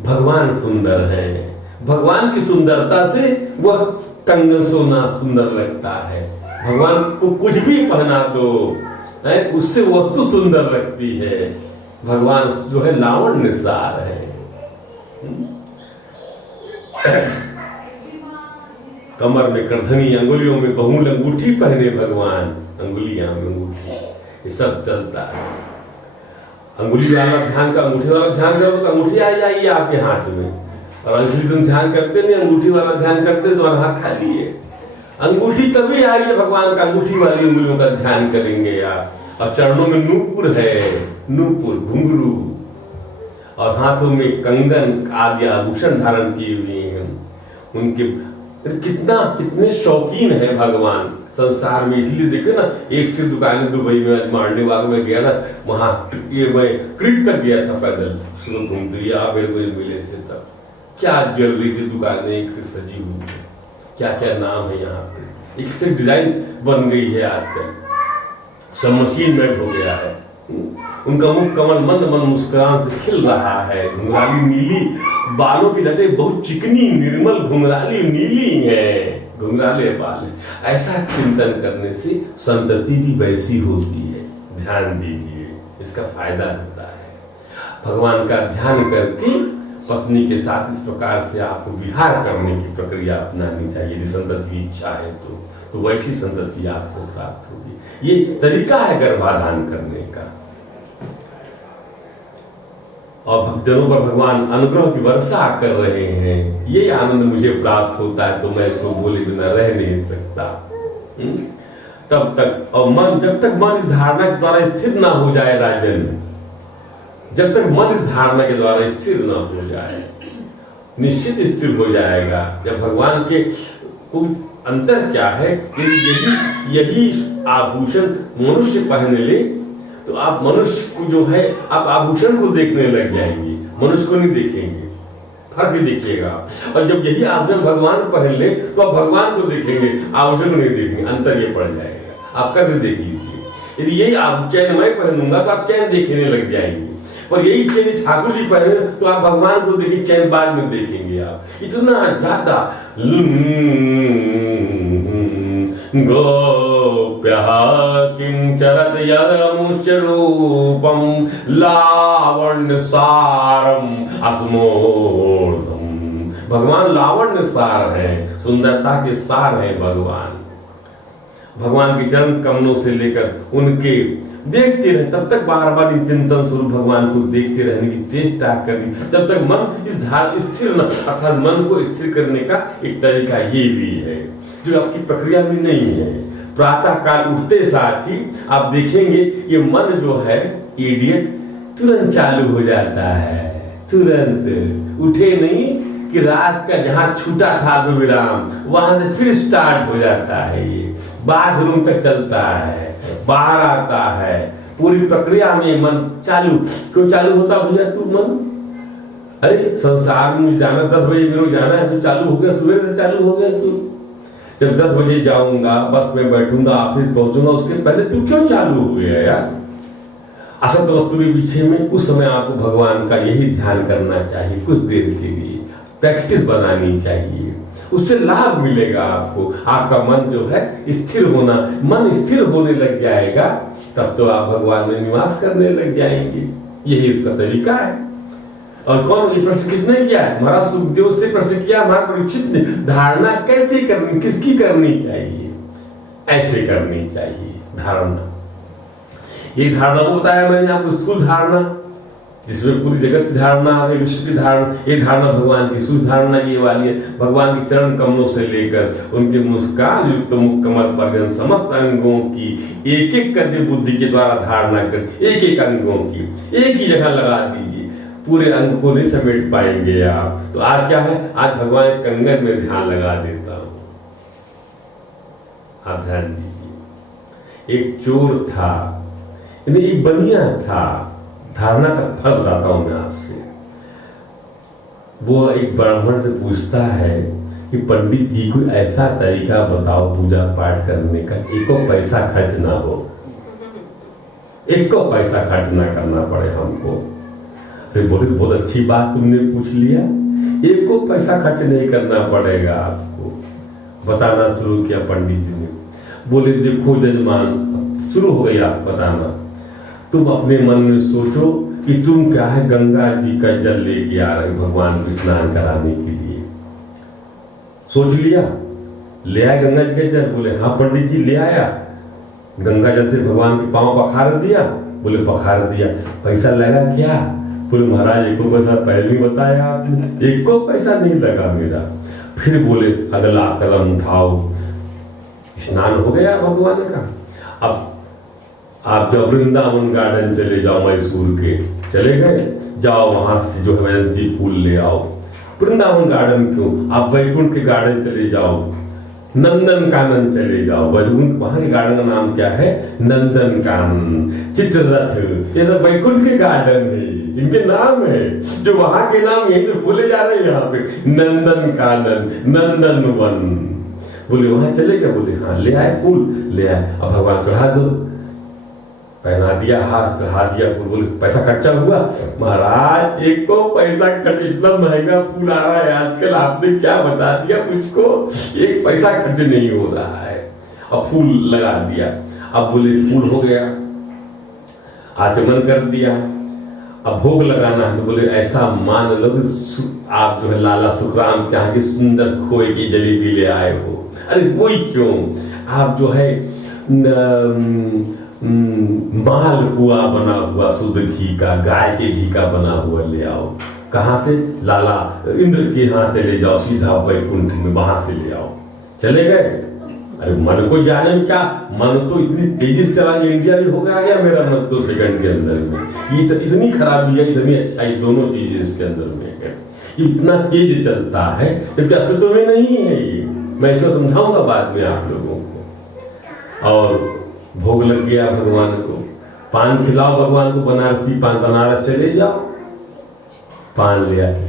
भगवान सुंदर है। भगवान की सुंदरता से वह कंगन सोना सुंदर लगता है। भगवान को कुछ भी पहना दो, उससे वस्तु सुंदर लगती है। भगवान जो है लावण्य सार है। कमर में करधनी, अंगुलियों में बहुमूल अंगूठी पहने भगवान, अंगुलियां में अंगूठी, ये सब चलता है। अंगुली वाला ध्यान का अंगूठी वाला ध्यान करो तो अंगूठी आ जाएगी आपके हाथ में, और इसलिए तुम ध्यान करते नहीं, अंगूठी वाला ध्यान करते तुम्हारा हाथ खाली है। अंगूठी तभी आएगी भगवान का अंगूठी वाली उंगलियों का ध्यान करेंगे आप। और चरणों में नूपुर है, नूपुर घुंघरू, और हाथों में कंगन आदि आभूषण धारण किए हुए हैं। उनके कितने शौकीन है भगवान संसार में। इसलिए देखे ना, एक से दुकानें दुबई में मारने वाले में गया था, वहां ये मैं क्रीट तक गया था पैदल, सुनो घूमते आप मिले थे तब। क्या ज्वेलरी की दुकानें एक से सजी हुई है, क्या क्या नाम है यहाँ पे, एक से डिजाइन बन गई है आजकल, सब मशीन मेड हो गया है। उनका मुख कमल मंद मंद मुस्कुरान से खिल रहा है। घुंघराली नीली बालों की लटे बहुत चिकनी निर्मल घुंघराली नीली है, घुंघराले बाल। ऐसा चिंतन करने से संतति भी वैसी होती है। ध्यान दीजिए, इसका फायदा होता है। भगवान का ध्यान करके पत्नी के साथ इस प्रकार से आपको विहार करने की प्रक्रिया अपनानी चाहिए। यदि संतति की इच्छा है तो वैसी संतति आपको प्राप्त होगी। ये तरीका है गर्भाधान करने का। और भक्तजनों पर भगवान अनुग्रह की वर्षा कर रहे हैं। ये आनंद मुझे प्राप्त होता है तो मैं इसको बोले बिना रह नहीं सकता। तब तक, और मन जब तक मन इस धारणा के द्वारा स्थिर ना हो जाए राजन, जब तक मन इस धारणा के द्वारा स्थिर ना हो जाए, निश्चित स्थिर हो जाएगा। जब भगवान के कोई अंतर क्या है, यही आभूषण मनुष्य पहन ले तो आप मनुष्य को जो है आप आभूषण को देखने लग जाएंगे, मनुष्य को नहीं देखेंगे, फर्क ही देखिएगा। और जब यही आभूषण भगवान पहन ले तो आप भगवान को देखेंगे, आभूषण को नहीं देखेंगे, अंतर ये पड़ जाएगा। आप कभी देख लीजिए, यदि यही आप चैन मैं पहनूंगा तो आप चैन देखने लग जाएंगे, और यही चैन ठाकुर जी पहने तो आप भगवान को देखिए, चैन बाद में देखेंगे आप। इतना ज्यादा गोप्यः किंचरत यदमुष्य रूपम लावण्य सारम अस्मोर्धम। भगवान लावण्य सार है, सुंदरता के सार है भगवान। भगवान के चरण कमलों से लेकर उनके देखते रहे, तब तक बार बार चिंतन स्वरूप भगवान को देखते रहने की चेष्टा करनी, तब तक मन इस धार स्थिर न, अर्थात मन को स्थिर करने का एक तरीका ये भी है जो आपकी प्रक्रिया में नहीं है। प्रातः काल उठते साथ ही आप देखेंगे ये मन जो है इडियट तुरंत चालू हो जाता है, तुरंत उठे नहीं कि रात का जहां छूटा था विराम वहां से फिर स्टार्ट हो जाता है। ये बाथरूम तक चलता है, बाहर आता है, पूरी प्रक्रिया में मन चालू। क्यों चालू होता भैया तू मन? अरे संसार में जाना 10 बजे मेरे जाना है तो चालू हो गया, सुबह से चालू हो गया तू। जब 10 बजे जाऊंगा, बस में बैठूंगा, ऑफिस पहुंचूंगा, उसके पहले तू क्यों चालू हो गया यार? असत वस्तु के पीछे में उस समय आपको भगवान का यही ध्यान करना चाहिए, कुछ देर के लिए प्रैक्टिस बनानी चाहिए, उससे लाभ मिलेगा आपको। आपका मन जो है स्थिर होना, मन स्थिर होने लग जाएगा तब तो आप भगवान में निवास करने लग जाएंगे। यही उसका तरीका है। और कौन ये प्रश्न किसने किया है? महाराज सुखदेव से प्रश्न किया महाराज परीक्षित ने। धारणा कैसे करनी, किसकी करनी चाहिए? ऐसे करनी चाहिए धारणा। ये धारणा को बताया मैंने आपको, स्थूल धारणा जिसमें पूरी जगत की धारणा है, विश्व की धारणा। ये धारणा भगवान की सूक्ष्म धारणा ये वाली है। भगवान के चरण कमलों से लेकर उनके मुस्कान युक्त मुख कमल पर्यंत समस्त अंगों की एक एक करके बुद्धि के द्वारा धारणा कर, एक एक अंगों की एक ही जगह लगा दीजिए, पूरे अंग को नहीं समेट पाएंगे आप। तो आज क्या है, आज भगवान कंगन में ध्यान लगा देता हूं, आप ध्यान दीजिए। एक चोर था, एक बनिया था। धारणा का फल बताता हूं मैं आपसे। वो एक ब्राह्मण से पूछता है कि पंडित जी कोई ऐसा तरीका बताओ पूजा पाठ करने का, एको पैसा खर्च ना हो, एको पैसा खर्च ना करना पड़े हमको। फिर बोले बहुत अच्छी बात तुमने पूछ लिया, एक को पैसा खर्च नहीं करना पड़ेगा आपको। बताना शुरू किया पंडित जी ने। बोले देखो जजमान, शुरू हो गया बताना। तुम अपने मन में सोचो कि तुम क्या है गंगा जी का जल लेके आ रहे भगवान को स्नान कराने के लिए। सोच लिया, ले आए गंगा जी का जल? बोले हाँ पंडित जी ले आया। गंगा जल से भगवान के पांव पखार दिया? बोले पखार दिया। पैसा लगा क्या? बोले महाराज एक को पैसा पहले ही बताया आपने, एक को पैसा नहीं लगा मेरा। फिर बोले अगला कदम उठाओ। स्नान हो गया भगवान का। अब आप जब वृंदावन गार्डन चले जाओ, मैसूर के चले गए, जाओ वहां से जो है वैजंती फूल ले आओ। वृंदावन गार्डन क्यों, आप वैकुंठ के गार्डन चले जाओ, नंदन कानन चले जाओ। वैकुंठ वहां के गार्डन का नाम क्या है? नंदन कानन, चित्ररथ, ये सब वैकुंठ के गार्डन है, इनके नाम है। जो वहां के नाम यही तो बोले जा रहे हैं यहाँ पे, नंदन कानन, नंदन वन। बोले वहां चले गए? बोले हाँ ले आए फूल, ले आए। अब भगवान चढ़ा दो, पहना दिया हाथ, चढ़ा दिया फूल। बोले पैसा खर्चा हुआ? महाराज एक को पैसा खर्च, इतना महंगा फूल आ रहा है आजकल, आपने क्या बता दिया मुझको, एक पैसा खर्च नहीं हो रहा है। अब फूल लगा दिया। अब बोले फूल हो गया, आचमन कर दिया, अब भोग लगाना है। तो बोले ऐसा मान लो आप जो है लाला सुखराम के यहाँ की सुंदर खोए की जलेबी ले आए हो। अरे वही क्यों, आप जो है मालपुआ बना हुआ शुद्ध घी का, गाय के घी का बना हुआ ले आओ। कहां से? लाला इंद्र के यहाँ चले जाओ, सीधा वैकुंठ में, वहां से ले आओ। चले गए। अरे मन को जाने में क्या, मन तो इतनी तेजी से चला, इंडिया भी हो गया मेरा मन 2 सेकंड के अंदर में। ये इतनी खराबी है, इतनी अच्छाई, दोनों चीजें इसके अंदर में है। इतना तेज चलता है जबकि अस्तित्व में नहीं है ये। मैं इसको समझाऊंगा बाद में आप लोगों को। और भोग लग गया भगवान को, पान खिलाओ भगवान को, बनारसी पान, बनारस चले जाओ, पान ले आके,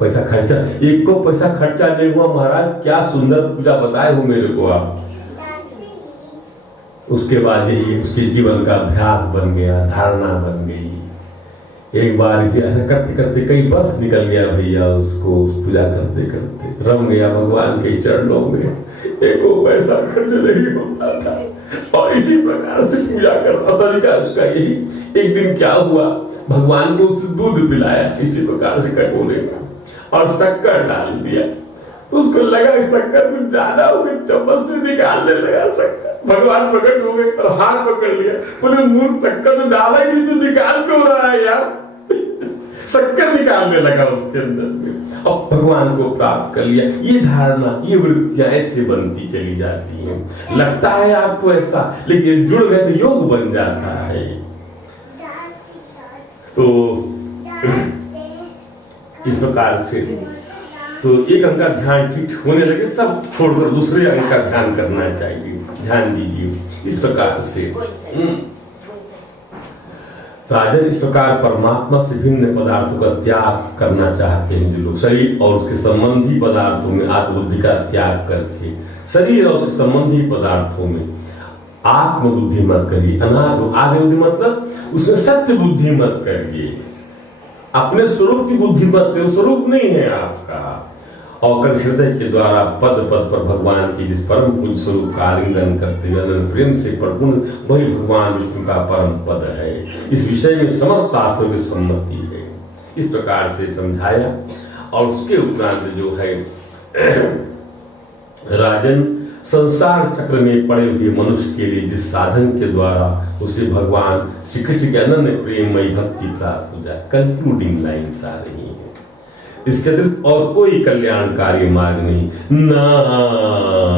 पैसा खर्चा, एक को पैसा खर्चा नहीं हुआ। महाराज क्या सुंदर पूजा बताए हो मेरे को आप। उसके बाद यही उसके जीवन का अभ्यास बन गया, धारणा बन गई। एक बार इसे ऐसा करते करते कई बस निकल गया भैया, उसको पूजा करते करते रम गया भगवान के चरणों में, एको पैसा खर्च नहीं होता था। और इसी प्रकार से पूजा करता तरीका उसका यही। एक दिन क्या हुआ, भगवान को दूध पिलाया इसी प्रकार से कटोरे में, और शक्कर डाल दिया। तो उसको लगा शक्कर कुछ ज्यादा हो गई, चम्मच से निकालने लगा शक्कर। भगवान प्रकट हो गए और हाथ पकड़ लिया। बोले मूर्ख, शक्कर तो डाला ही नहीं, तो निकाल क्यों रहा है यार? शक्कर निकालने लगा उसके अंदर में, और भगवान को प्राप्त कर लिया। ये धारणा, ये वृत्तियां ऐसे बनती चली जाती हैं। लगता है आपको ऐसा, लेकिन जुड़ गए तो योग बन जाता है। तो इस प्रकार से तो एक अंक का ध्यान ठीक होने लगे, सब छोड़कर दूसरे अंक का ध्यान करना चाहिए। ध्यान दीजिए इस प्रकार से। राजन इस प्रकार परमात्मा से भिन्न पदार्थों का त्याग करना चाहते हैं जो लोग, शरीर और उसके संबंधी पदार्थों में आत्मबुद्धि का त्याग करके, शरीर और उसके संबंधी पदार्थों में आत्मबुद्धि मत करिए। आत्म बुद्धि मतलब उसमें सत्य बुद्धि मत करिए, अपने स्वरूप की बुद्धि मत करिए, स्वरूप नहीं है आपका। और कर हृदय के द्वारा पद पद पर भगवान की जिस परम पूज्य स्वरूप का आलिंगन करते हुए अनंत प्रेम से परिपूर्ण, वही भगवान विष्णु का परम पद है। इस विषय में समस्त शास्त्रों की सम्मति है। इस प्रकार से समझाया। और उसके उपरांत जो है राजन, संसार चक्र में पड़े हुए मनुष्य के लिए जिस साधन के द्वारा उसे भगवान श्री कृष्ण के अनन्य प्रेममयी भक्ति प्राप्त हो जाए, कंक्लूडिंग लाइन्स आ रही है। इसके अतिरिक्त और कोई कल्याणकारी मार्ग नहीं। नागतो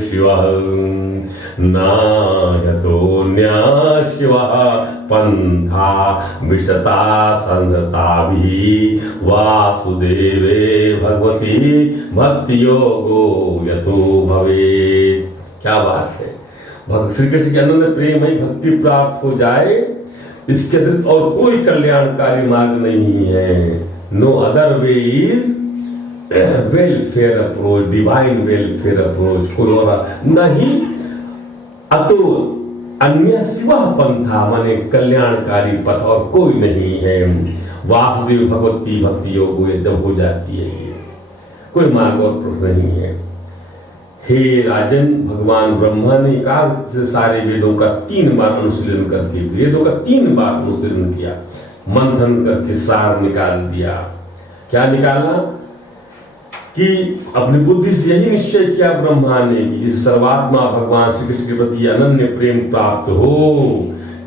शिव नायतो शिव पंथा विशता संधता भी वासुदेवे भगवती भक्ति योगो यतो भवे। क्या बात है, श्री कृष्ण के अनन्य प्रेम ही भक्ति प्राप्त हो जाए, इसके अतिरिक्त और कोई कल्याणकारी मार्ग नहीं है। No other way is welfare approach, divine welfare approach. कोई और नहीं। अतो अन्य सिवा पंथा, माने कल्याणकारी पथ और कोई नहीं है। वासुदेव भगवती भक्ति योग जब हो जाती है, कोई मार्ग और पथ नहीं है। हे राजन, भगवान ब्रह्मा ने एकाग्र से सारे वेदों का 3 बार अनुशीलन करके, वेदों का 3 बार अनुशीलन किया, मंथन करके सार निकाल दिया। क्या निकाला कि अपनी बुद्धि से यही निश्चय किया ब्रह्मा ने कि जिस सर्वात्मा भगवान श्री कृष्ण के प्रति अनन्य प्रेम प्राप्त हो,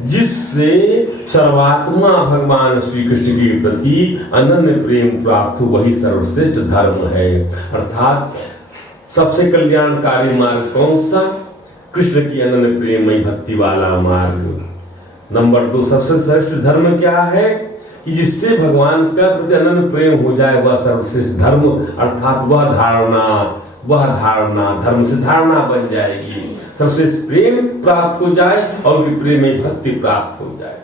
जिससे सर्वात्मा भगवान श्री कृष्ण के प्रति अनन्य प्रेम प्राप्त हो, वही सर्वश्रेष्ठ धर्म है। अर्थात सबसे कल्याणकारी मार्ग कौन सा? कृष्ण की अनन्य प्रेममयी भक्ति वाला मार्ग। नंबर 2, सबसे श्रेष्ठ धर्म क्या है कि जिससे भगवान का प्रति अनन्य प्रेम हो जाए, वह सर्वश्रेष्ठ धर्म, अर्थात वह धारणा धर्म से धारणा बन जाएगी, सर्वश्रेष्ठ प्रेम प्राप्त हो जाए और उनकी प्रेम में भक्ति प्राप्त हो जाए।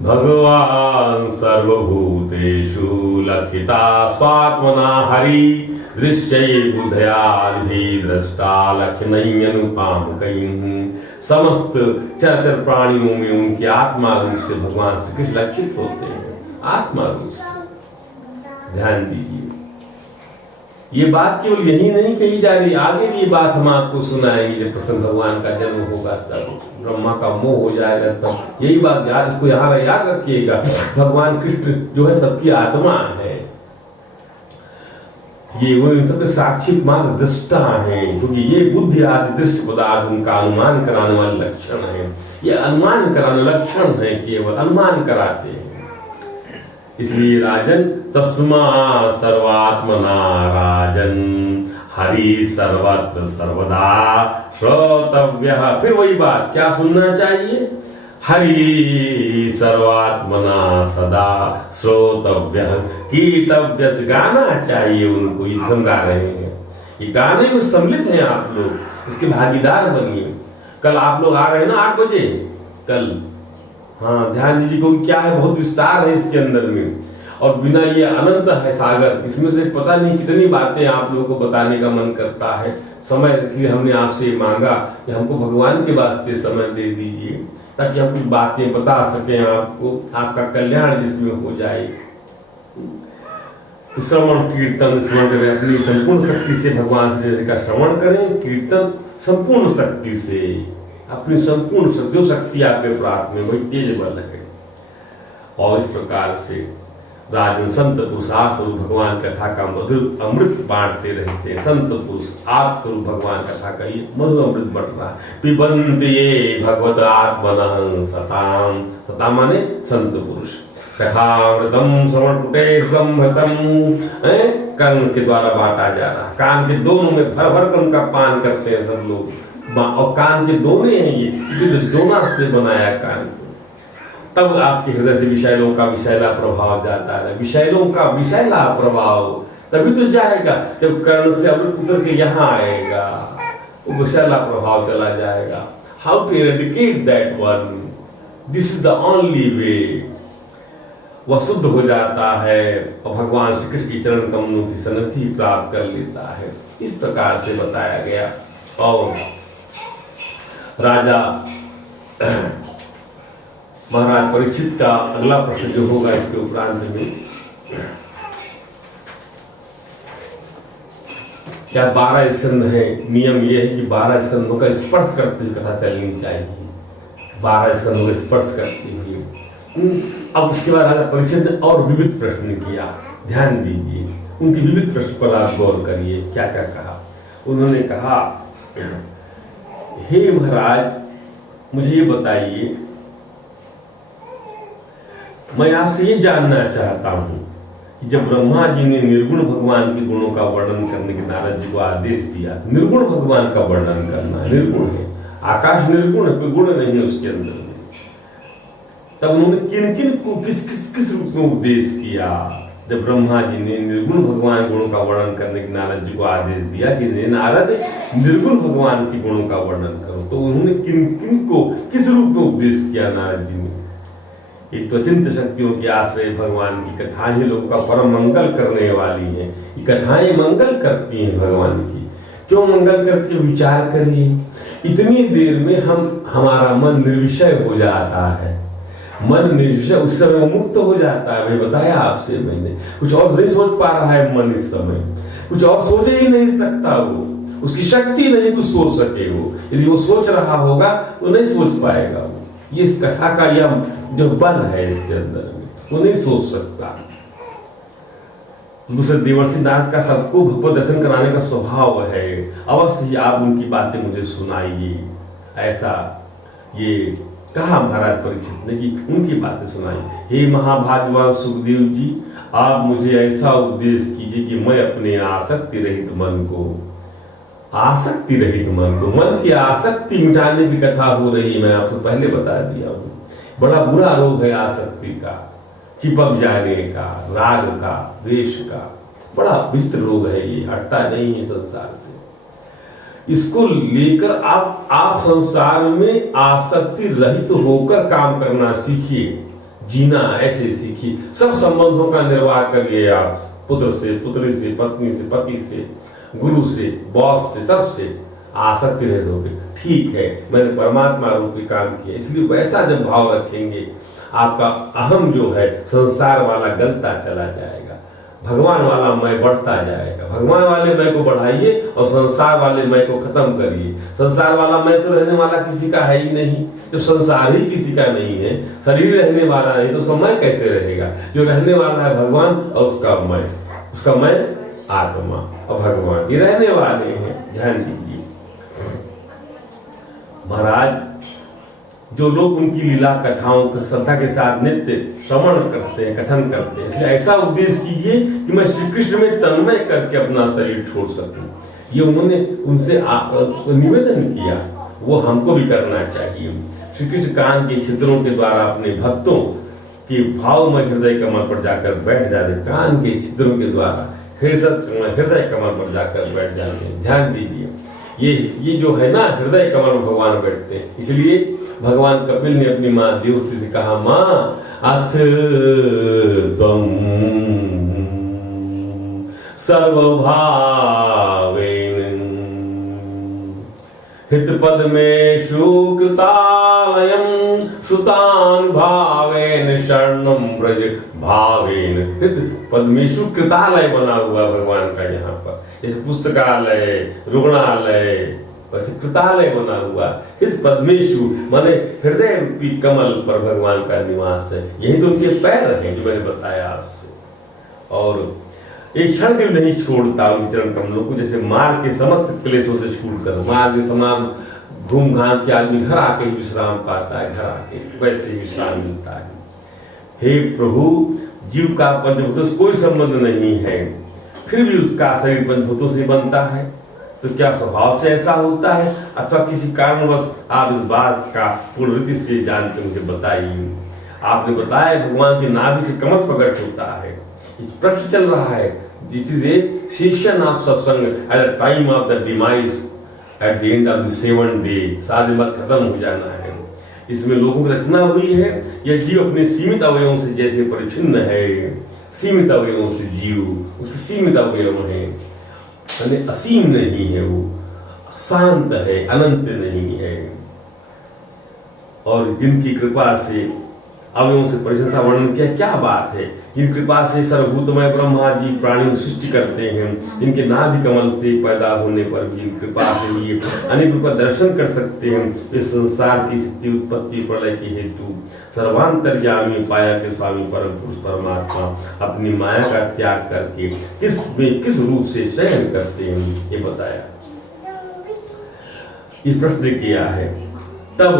भगवान सर्वभूतेषु लक्षिता स्वात्मना हरि, दृश्यै बुद्धयादि दृष्टा लक्षणैनुपामकैः। समस्त चराचर प्राणियों में उनके आत्मा रूप से भगवान श्री कृष्ण लक्षित होते हैं, आत्मा रूप से। ध्यान दीजिए, ये बात केवल यही नहीं कही जा रही, आगे भी ये बात हम आपको सुनाएंगे। जब प्रसन्न भगवान का जन्म होगा, तब ब्रह्मा का मोह हो जाएगा, तब यही बात याद, इसको यहाँ याद रखिएगा। भगवान कृष्ण जो है सबकी आत्मा है, ये वो इन सबके साक्षी मात्र दृष्टा है, क्योंकि ये बुद्धि आदि दृश्य पदार्थ उनका अनुमान कराने वाले लक्षण है। ये अनुमान कराने लक्षण है, केवल अनुमान कराते हैं। इसलिए राजन, तस्मा सर्वात्मना राजन हरि सर्वत्र सर्वदा श्रोतव्यः। फिर वही बात, क्या सुनना चाहिए? हरि सर्वात्मना सदा श्रोतव्यः, कीर्तव्य, गाना चाहिए उनको। ये समझा रहे हैं, ये गाने में सम्मिलित हैं आप लोग, इसके भागीदार बनिए। कल आप लोग आ रहे हैं ना 8 बजे कल, हाँ ध्यान दीजिए, क्योंकि क्या है, बहुत विस्तार है इसके अंदर में, और बिना ये अनंत है सागर, इसमें से पता नहीं कितनी बातें आप लोगों को बताने का मन करता है। समय, इसलिए हमने आपसे मांगा कि हमको भगवान के वास्ते समय दे दीजिए, ताकि हम कुछ बातें बता सकें आपको, आपका कल्याण जिसमें हो जाए। तो श्रवण कीर्तन स्मरण करें, अपनी संपूर्ण शक्ति से भगवान श्री का श्रवण करें, कीर्तन संपूर्ण शक्ति से, अपनी संपूर्ण जो शक्ति आपके प्रार्थ में वही तेज बल है। और इस प्रकार से राजन संत पुरुष स्वरूप भगवान कथा का मधुर अमृत बांटते रहते हैं। संत पुरुष आत्म स्वरूप भगवान कथा का ये मधुर अमृत बट रहा है। पिबन्ति ये भगवत आत्मनः सताम, सताम माने संत पुरुष। कथामृतम श्रवणपुटे संभृतम, कर्ण के द्वारा बांटा जा रहा, कान के दोनों में भर भर कर उनका पान करते हैं सब लोग। और कान के दोने हैं, ये दोना से बनाया कान को, तब आपके हृदय से विषैलों का विषैला प्रभाव जाता है। विषैलों का विषैला प्रभाव तभी तो जाएगा जब कर्ण से अमृत उतर के यहाँ आएगा, वो विषैला प्रभाव चला जाएगा। How to eradicate that one? This is the only way. वह शुद्ध हो जाता है और भगवान श्री कृष्ण की चरण कमलों की सन्निधि प्राप्त कर लेता है। इस प्रकार से बताया गया। और राजा महाराज परीक्षित का अगला प्रश्न जो होगा इसके उपरांत में, क्या 12 स्कंद है? नियम यह है कि 12 स्कंदों का स्पर्श करते हुए कथा चलनी चाहिए, 12 स्कंदों का स्पर्श करते हुए। अब उसके बाद राजा परीक्षित ने और विविध प्रश्न किया। ध्यान दीजिए, उनके विविध प्रश्न पर आप गौर करिए। क्या क्या कहा उन्होंने? कहा, हे महाराज, मुझे ये बताइए, मैं आपसे ये जानना चाहता हूं कि जब ब्रह्मा जी ने निर्गुण भगवान के गुणों का वर्णन करने के नारद जी को आदेश दिया, निर्गुण भगवान का वर्णन करना, निर्गुण है, आकाश निर्गुण है, कोई गुण नहीं है उसके अंदर में, तब उन्होंने किन किन को किस रूप में उपदेश किया? जब ब्रह्मा जी ने निर्गुण भगवान गुणों का वर्णन करने के नारद जी को आदेश दिया कि नारद निर्गुण भगवान के गुणों का वर्णन करो, तो उन्होंने किन किन को किस रूप में उपदेश किया नारद जी ने? एक तो अचिंत्य शक्तियों के आश्रय भगवान की कथाएं लोगों का परम मंगल करने वाली हैं। ये कथाएं मंगल करती हैं भगवान की। क्यों मंगल करती है? विचार करिए। इतनी देर में हमारा मन निर्विषय हो जाता है। मन निर्विषय उस समय मुक्त हो जाता है। मैं बताया आपसे, मैंने कुछ और नहीं सोच पा रहा है मन इस समय, कुछ और सोच ही नहीं सकता वो, उसकी शक्ति नहीं कुछ सोच सके वो। यदि वो सोच रहा होगा तो नहीं सोच पाएगा वो। ये इस कथा का यह जो बल है इसके अंदर में, वो नहीं सोच सकता। दूसरे देवर्षि नाथ का सबको भगवत दर्शन कराने का स्वभाव है। अवश्य ही आप उनकी बातें मुझे सुनाइए, ऐसा ये कहा महाराज परीक्षित ने कि उनकी बातें सुनाई। हे महाभाग्यवान सुखदेव जी, आप मुझे ऐसा उपदेश कीजिए कि मैं अपने आसक्ति रहित मन को, मन की आसक्ति मिटाने की कथा हो रही है। मैं आपको पहले बता दिया हूं, बड़ा बुरा रोग है आसक्ति का, चिपक जाने का, राग का, द्वेष का, बड़ा विचित्र रोग है ये, हटता नहीं है संसार से। इसको लेकर आप संसार में आसक्ति रहित होकर काम करना सीखिए, जीना ऐसे सीखिए। सब संबंधों का निर्वाह करिए आप, पुत्र से, पुत्री से, पत्नी से, पति से, गुरु से, बॉस से, सबसे आसक्ति रहित होकर। ठीक है, मैंने परमात्मा रूपी काम किया, इसलिए वैसा जब भाव रखेंगे आपका अहम जो है संसार वाला गलता चला जाएगा, भगवान वाला मैं बढ़ता जाएगा। भगवान वाले मैं को बढ़ाइए और संसार वाले मैं को खत्म करिए। संसार वाला मैं तो रहने वाला किसी का है ही नहीं, जो संसार ही किसी का नहीं है, शरीर रहने वाला नहीं तो उसका मैं कैसे रहेगा। जो रहने वाला है भगवान और उसका मैं आत्मा और भगवान, ये रहने वाले हैं। ध्यान दीजिए महाराज, जो लोग उनकी लीला कथाओं को श्रद्धा के साथ नित्य श्रवण करते हैं, कथन करते हैं, इसलिए ऐसा उपदेश कीजिए कि मैं श्री कृष्ण में तन्मय करके अपना शरीर छोड़ सकूं। ये उन्होंने उनसे निवेदन किया, वो हमको भी करना चाहिए। श्री कृष्ण कान के छिद्रों के द्वारा अपने भक्तों के भाव में हृदय कमल पर जाकर बैठ जाते, कान के छिद्रों के द्वारा हृदय कमल पर जाकर बैठ जाते हैं। ध्यान दीजिए, ये जो है ना, हृदय कमल में भगवान बैठते हैं। इसलिए भगवान कपिल ने अपनी माँ देवहूति से कहा, माँ अथ त्वं सर्वभावेन हितपद्मेषु कृतालयं सुतान भावेन शरणं व्रज भावेन। हितपद्मेषु कृतालय बना हुआ भगवान का यहाँ पर, जैसे पुस्तकालय, रुग्णालय, वैसे कृतालय बना हुआ। हित पद्मेषु माने हृदय रूपी कमल पर भगवान का निवास है। यही तो उनके पैर हैं जो मैंने बताया आपसे। और एक क्षण भी नहीं छोड़ता उन चरण कमलों को, जैसे मार के समस्त क्लेशों से छूटकर मार के समान घूम घाम के आदमी घर आके ही विश्राम पाता है, घर आके वैसे ही विश्राम मिलता है। हे प्रभु, जीव का पंचभूतों से कोई संबंध नहीं है, फिर भी उसका शरीर पंचभूतों से बनता है। तो क्या स्वभाव से ऐसा होता है अथवा किसी कारणवश आप इस बात का पूर्ण रीति से जानते मुझे बताइए। आपने बताया भगवान के नाभि से कमल प्रकट होता है। प्रश्न चल रहा है, this is a session of satsang at the time of the demise at the end of the 7th day. शादी मत खत्म हो जाना है। इसमें लोगों की रचना हुई है। यह जीव अपने सीमित अवयवों से जैसे परिच्छिन्न है, सीमित अवयवों से जीव, उसके सीमित अवयव है, असीम नहीं है, वो शांत है, अनंत नहीं है। और जिनकी कृपा से अवयवों से परिशंसा वर्णन किया, क्या बात है। जिन कृपा से सर्वभूतमय ब्रह्मा जी प्राणियों की सृष्टि करते हैं, जिनके नाभि कमल से पैदा होने पर भी कृपा से ये अनेक रूप का दर्शन कर सकते हैं। इस संसार की स्थिति उत्पत्ति प्रलय के हेतु सर्वांतर्यामी पाया के स्वामी परम पुरुष परमात्मा अपनी माया का त्याग करके किस रूप से शयन करते हैं, ये बताया, ये प्रश्न किया है। तब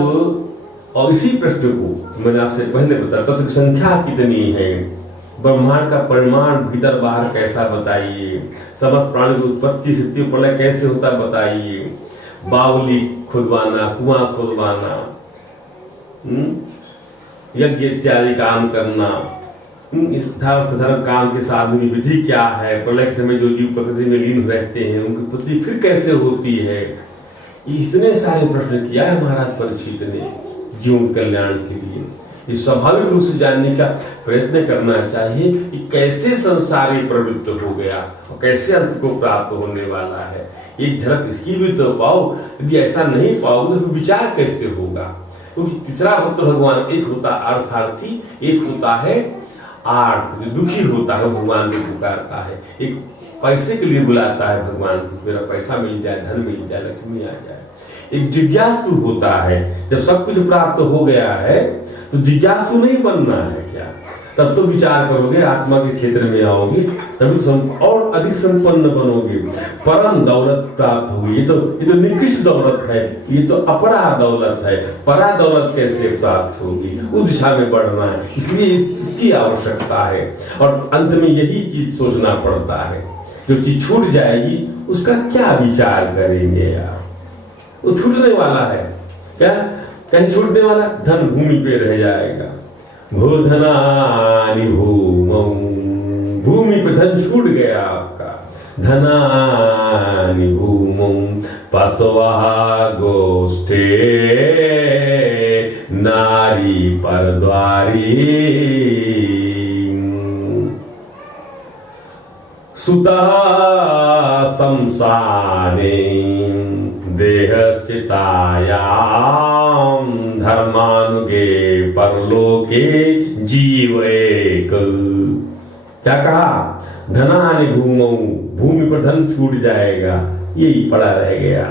और इसी प्रश्न को मैंने आपसे पहले बताया, तत्व की संख्या कितनी है, ब्रह्मांड का परिमाण भीतर बाहर कैसा बताइए, समस्त प्राणी की उत्पत्ति स्थिति प्रलय कैसे होता बताइए, बावली खुदवाना, कुआं खुदवाना, यज्ञ इत्यादि काम करना, धर्म काम के साधन की विधि क्या है, प्रलय के समय जो जीव प्रकृति में लीन रहते हैं उनकी उत्पत्ति फिर कैसे होती है। इतने सारे प्रश्न किया है महाराज परीक्षित ने जीव कल्याण के लिए। ये स्वाभाविक रूप से जानने का प्रयत्न करना चाहिए कि कैसे संसार में प्रवृत्त हो गया और कैसे अंत को प्राप्त होने वाला है। एक झलक इसकी भी तो पाओ, यदि ऐसा नहीं पाओगे तो विचार कैसे होगा। क्योंकि तीसरा भक्त भगवान, एक होता अर्थार्थी, एक होता है आर्थ, जो दुखी होता है भगवान को पुकारता है। एक पैसे के लिए बुलाता है भगवान को, मेरा पैसा मिल जाए, धन मिल जाए, लक्ष्मी आ जाए। एक जिज्ञासु होता है, जब सब कुछ प्राप्त हो गया है तो जिज्ञासु नहीं बनना है क्या? तब तो विचार करोगे, आत्मा के क्षेत्र में आओगे, तभी और अधिक संपन्न बनोगे। परम दौलत प्राप्त हुई, ये तो निकृष्ट दौलत है, ये तो अपरा दौलत है। परा दौलत कैसे प्राप्त होगी? उस दिशा में बढ़ना है, इसलिए इसकी आवश्यकता है। और अंत में यही चीज सोचना पड़ता है, जो चीज छूट जाएगी उसका क्या विचार करेंगे यार? वो छूटने वाला है क्या? कहीं छूटने वाला? धन भूमि पे रह जाएगा। भूधनानि भूमौ, भूमि पे धन छूट गया आपका। धनानि भूमौ पशवः गोष्ठे नारी परद्वारी सुतः शमशाने देहस्थितायां धर्मानुगे परलोके जीवेक। क्या कहा? धनानि भूमौ, भूमि पर धन छूट जाएगा, यही पड़ा रह गया।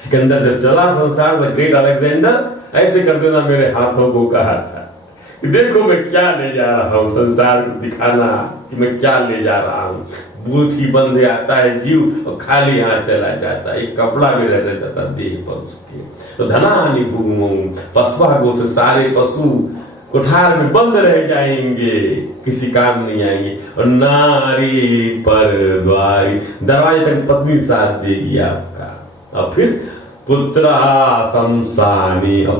सिकंदर जब चला संसार, द ग्रेट अलेक्जेंडर ऐसे कर देना मेरे हाथों को कहा था कि देखो मैं क्या ले जा रहा हूं, संसार को दिखाना कि मैं क्या ले जा रहा हूं। बूथ ही बंद आता है जीव और खाली हाथ चला जाता है, एक कपड़ा भी रह जाता देह पर उसके। तो धनानि भूमौ पशवः गोष्ठे, सारे पशु कोठार में बंद रह जाएंगे, किसी काम नहीं आएंगे। और नारी परद्वारी, दरवाजे तक पत्नी साथ देगी आपका। और फिर पुत्र शमशानी, और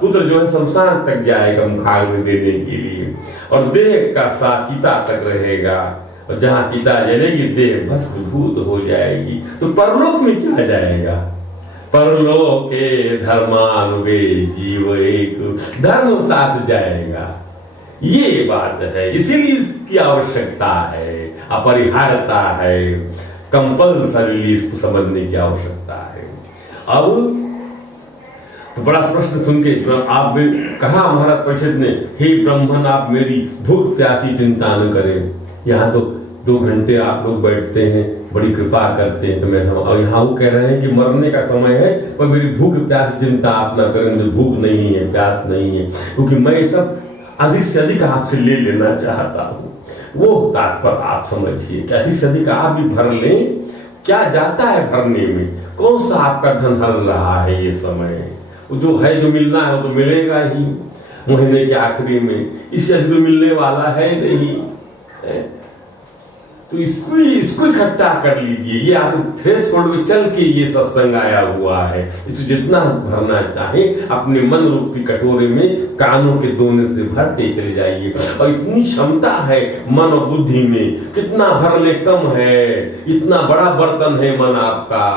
पुत्र जो है शमशान तक जाएगा मुखाग्नि देने के लिए। और देह का साकिता तक रहेगा, और जहां चिता जलेगी देह भस्मीभूत हो जाएगी। तो परलोक में क्या जाएगा? परलोके धर्मानुगे जीव एक, धर्म साथ जाएगा। ये बात है, इसीलिए इसकी आवश्यकता है, अपरिहार्यता है, कंपल्सरी इसको समझने की आवश्यकता है। अब तो बड़ा प्रश्न सुन के आप कहा महाराज परिषद ने, हे ब्राह्मण आप मेरी भूख प्यासी चिंता न करें। यहाँ तो 2 घंटे आप लोग बैठते हैं, बड़ी कृपा करते हैं, तो मैं और यहाँ वो कह रहे हैं कि मरने का समय है, पर मेरी भूख प्यास चिंता आप ना करें, मुझे भूख नहीं है, प्यास नहीं है, क्योंकि मैं सब अधिक से अधिक आपसे ले लेना चाहता हूँ। वो तात्पर्य आप समझिए कि अधिक से अधिक आप भी भर लें। क्या जाता है भरने में? कौन सा आपका धन हर रहा है ये समय? जो है, जो मिलना है वो तो मिलेगा ही महीने के आखिरी में, इससे अधिक तो मिलने वाला है नहीं। तो इसको इकट्ठा कर लीजिए। ये आप थ्रेशोल्ड में चल के ये सत्संग आया हुआ है। इसे जितना भरना चाहे अपने मन रूपी कटोरे में कानों के दोने से भरते चले जाइए। और इतनी क्षमता है मन और बुद्धि में, कितना भर ले कम है। इतना बड़ा बर्तन है मन आपका,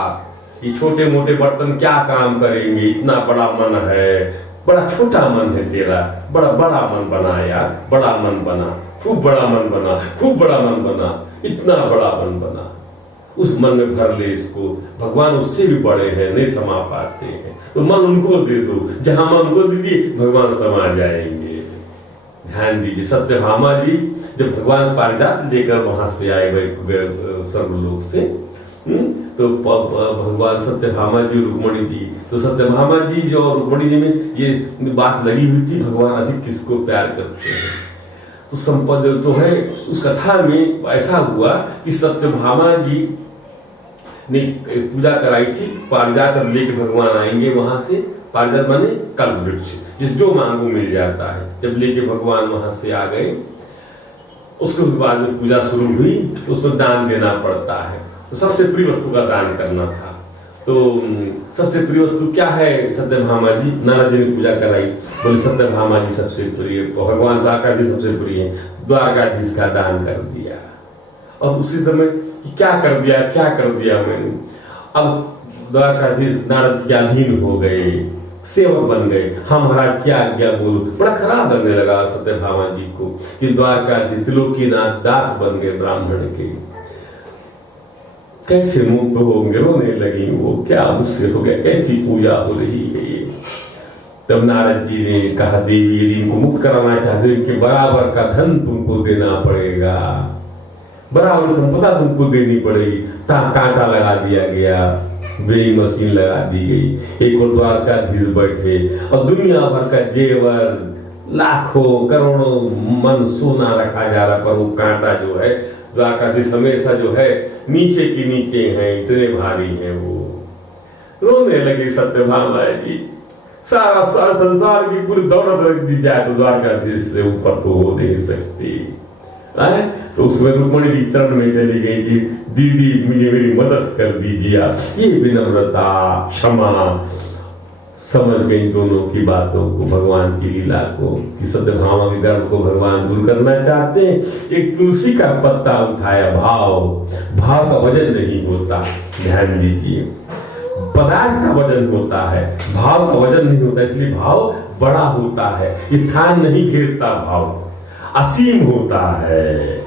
ये छोटे मोटे बर्तन क्या काम करेंगे? इतना बड़ा मन है, बड़ा छोटा मन है तेरा, बड़ा बड़ा मन बना यार, बड़ा मन बना, खूब बड़ा मन बना, खूब बड़ा मन बना, इतना बड़ा मन बना। उस मन में भर ले इसको। भगवान उससे भी बड़े हैं, नहीं समा पाते हैं, तो मन उनको दे दो। जहां मन उनको दीजिए भगवान समा जाएंगे। ध्यान दीजिए, सत्यभामा जी जब भगवान पारिजात लेकर वहां से आए स्वर्गलोक से, तो भगवान सत्यभामा जी रुक्मणी जी, तो सत्यभामा जी जो रुक्मणी जी में ये बात लगी हुई थी, भगवान अधिक किसको प्यार करते हैं। तो संपद तो है उस कथा में ऐसा हुआ कि सत्यभामा जी ने पूजा कराई थी, पारिजात लेके भगवान आएंगे वहां से। पारिजात माने कल्प वृक्ष, जिस जो मांगो मिल जाता है। जब लेके भगवान वहां से आ गए, उसके बाद में पूजा शुरू हुई, तो उसमें दान देना पड़ता है। तो सबसे प्रिय वस्तु का दान करना था। तो सबसे प्रिय वस्तु क्या है? सत्यभामा जी। नारद जी ने पूजा कराई, बोले सत्यभामा जी सबसे प्रिय, भगवान द्वारकाधीश सबसे प्रिय है। द्वारकाधीश का दान कर दिया। और उसी समय क्या कर दिया मैंने? अब द्वारकाधीश नारद के अधीन हो गए। सेवक बन गए। हाँ महाराज क्या आज्ञा बोलो। बड़ा खराब लगने लगा सत्यभामा जी को कि द्वारकाधीश त्रिलोकीनाथ दास बन गए ब्राह्मण के। कैसे मुक्त होंगे, रोने लगी वो, क्या मुझसे हो गया, कैसी पूजा हो रही है ये। तब नारद जी ने कहा देवी यदि इनको मुक्त कराना चाहते हो इनके बराबर का धन तुमको देना पड़ेगा, बराबर संपदा तुमको देनी पड़ेगी। कांटा लगा दिया गया, वेइंग मशीन लगा दी गई, एक और द्वारकाधीश बैठे और दुनिया भर का जेवर लाखों करोड़ों मन सोना रखा जा रहा, पर वो कांटा जो है द्वारकाधीश हमेशा जो है नीचे की नीचे हैं, इतने भारी हैं वो। रोने लगी सत्यभामा जी। सारा संसार की पूरी दौलत रख दी जाए तो द्वारकाधीश से ऊपर तो हो नहीं सकती। तो उसमें रुक्मणी जी चरण में चली गई कि दीदी मुझे मेरी मदद कर दीजिए आप। ये विनम्रता क्षमा समझ गई दोनों की बातों को, भगवान की लीला को कि सत्यभामा के गर्भ को भगवान दूर करना चाहते हैं। एक तुलसी का पत्ता उठाया, भाव का वजन नहीं होता, ध्यान दीजिए। पदार्थ का वजन होता है, भाव का वजन नहीं होता, इसलिए भाव बड़ा होता है, स्थान नहीं घेरता, भाव असीम होता है।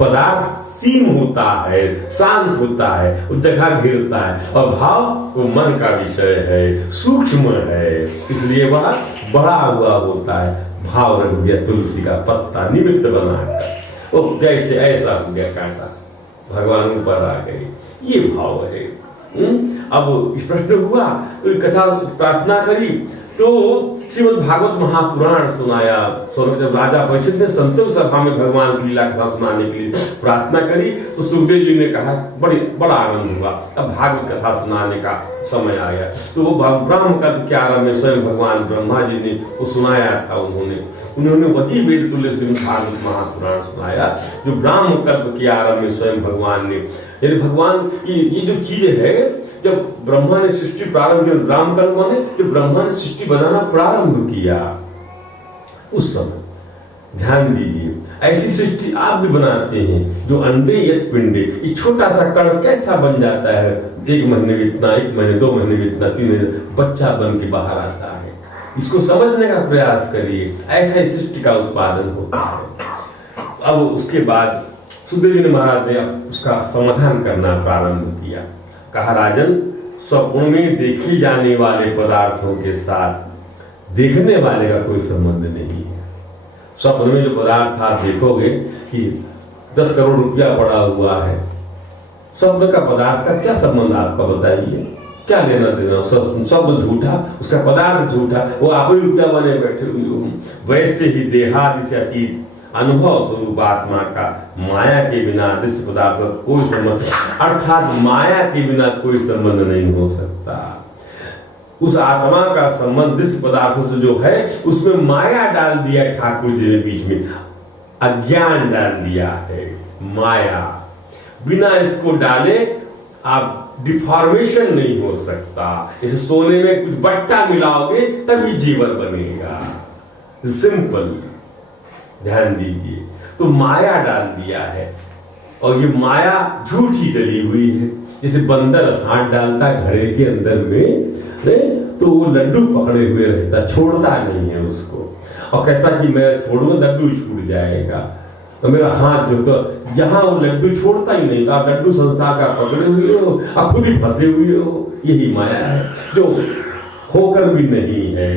पदार्थ सीम होता है, शांत होता है, वो जगह घेरता है, और भाव वो मन का विषय है, सूक्ष्म है, इसलिए वह बड़ा हुआ होता है। भाव रख दिया तुलसी का पत्ता निमित्त बनाकर, वो जैसे ऐसा हो गया कांटा, भगवान ऊपर आ गए, ये भाव है। अब इस प्रश्न हुआ तो कथा प्रार्थना करी तो श्रीमद् भागवत महापुराण सुनाया। जब राजा परीक्षित ने संतों सभा में भगवान की लीला कथा सुनाने के लिए प्रार्थना करी तो सुखदेव जी ने कहा बड़ा आनंद हुआ, अब भागवत कथा सुनाने का समय आया। तो वो ब्रह्म कल्प के आरंभ में स्वयं भगवान ब्रह्मा जी ने वो सुनाया था। उन्होंने वही वेद तुल्य श्रीमद् भागवत महापुराण सुनाया जो ब्रह्म कल्प के आरंभ में स्वयं भगवान ने, यानी भगवान ये जो चीज है, जब ब्रह्मा ने सृष्टि प्रारंभ किया, रामकल्प माने जब ब्रह्मा ने सृष्टि बनाना प्रारंभ किया उस समय, ध्यान दीजिए, ऐसी सृष्टि आप भी बनाते हैं जो अंडे या पिंडे, ये छोटा सा कण कैसा बन जाता है, 1 महीने में इतना, 1 महीने 2 महीने में इतना, 3 महीने बच्चा बन के बाहर आता है। इसको समझने का प्रयास करिए, ऐसा ही सृष्टि का उत्पादन होता है। अब उसके बाद सुखदेव जी ने महाराज ने उसका समाधान करना प्रारंभ किया। कहा राजन, स्वप्न में देखे जाने वाले पदार्थों के साथ देखने वाले का कोई संबंध नहीं है। स्वप्न में जो पदार्थ आप देखोगे कि 10 करोड़ रुपया पड़ा हुआ है, स्वप्न का पदार्थ का क्या संबंध आपका बताइए, क्या लेना देना। स्वप्न झूठा, उसका पदार्थ झूठा, वो आप ही रुपया बने बैठे हुए हो। वैसे ही देहादि से अतीत अनुभव स्वरूप आत्मा का माया के बिना दृश्य पदार्थ का कोई संबंध, अर्थात माया के बिना कोई संबंध नहीं हो सकता। उस आत्मा का संबंध दृश्य पदार्थों से जो है उसमें माया डाल दिया ठाकुर जी ने, बीच में अज्ञान डाल दिया है। माया बिना इसको डाले आप डिफॉर्मेशन नहीं हो सकता। जैसे सोने में कुछ बट्टा मिलाओगे तभी जीवन बनेगा, सिंपल, ध्यान दीजिए। तो माया डाल दिया है, और ये माया झूठी डली हुई है। जैसे बंदर हाथ डालता घड़े के अंदर में तो वो लड्डू पकड़े हुए रहता, छोड़ता नहीं है उसको, और कहता कि मैं छोड़ूंगा लड्डू छूट जाएगा। तो मेरा हाथ जो, तो जहां वो लड्डू छोड़ता ही नहीं, आप लड्डू संसार का पकड़े हुए हो, आप खुद ही फंसे हुए हो। यही माया है जो होकर भी नहीं है।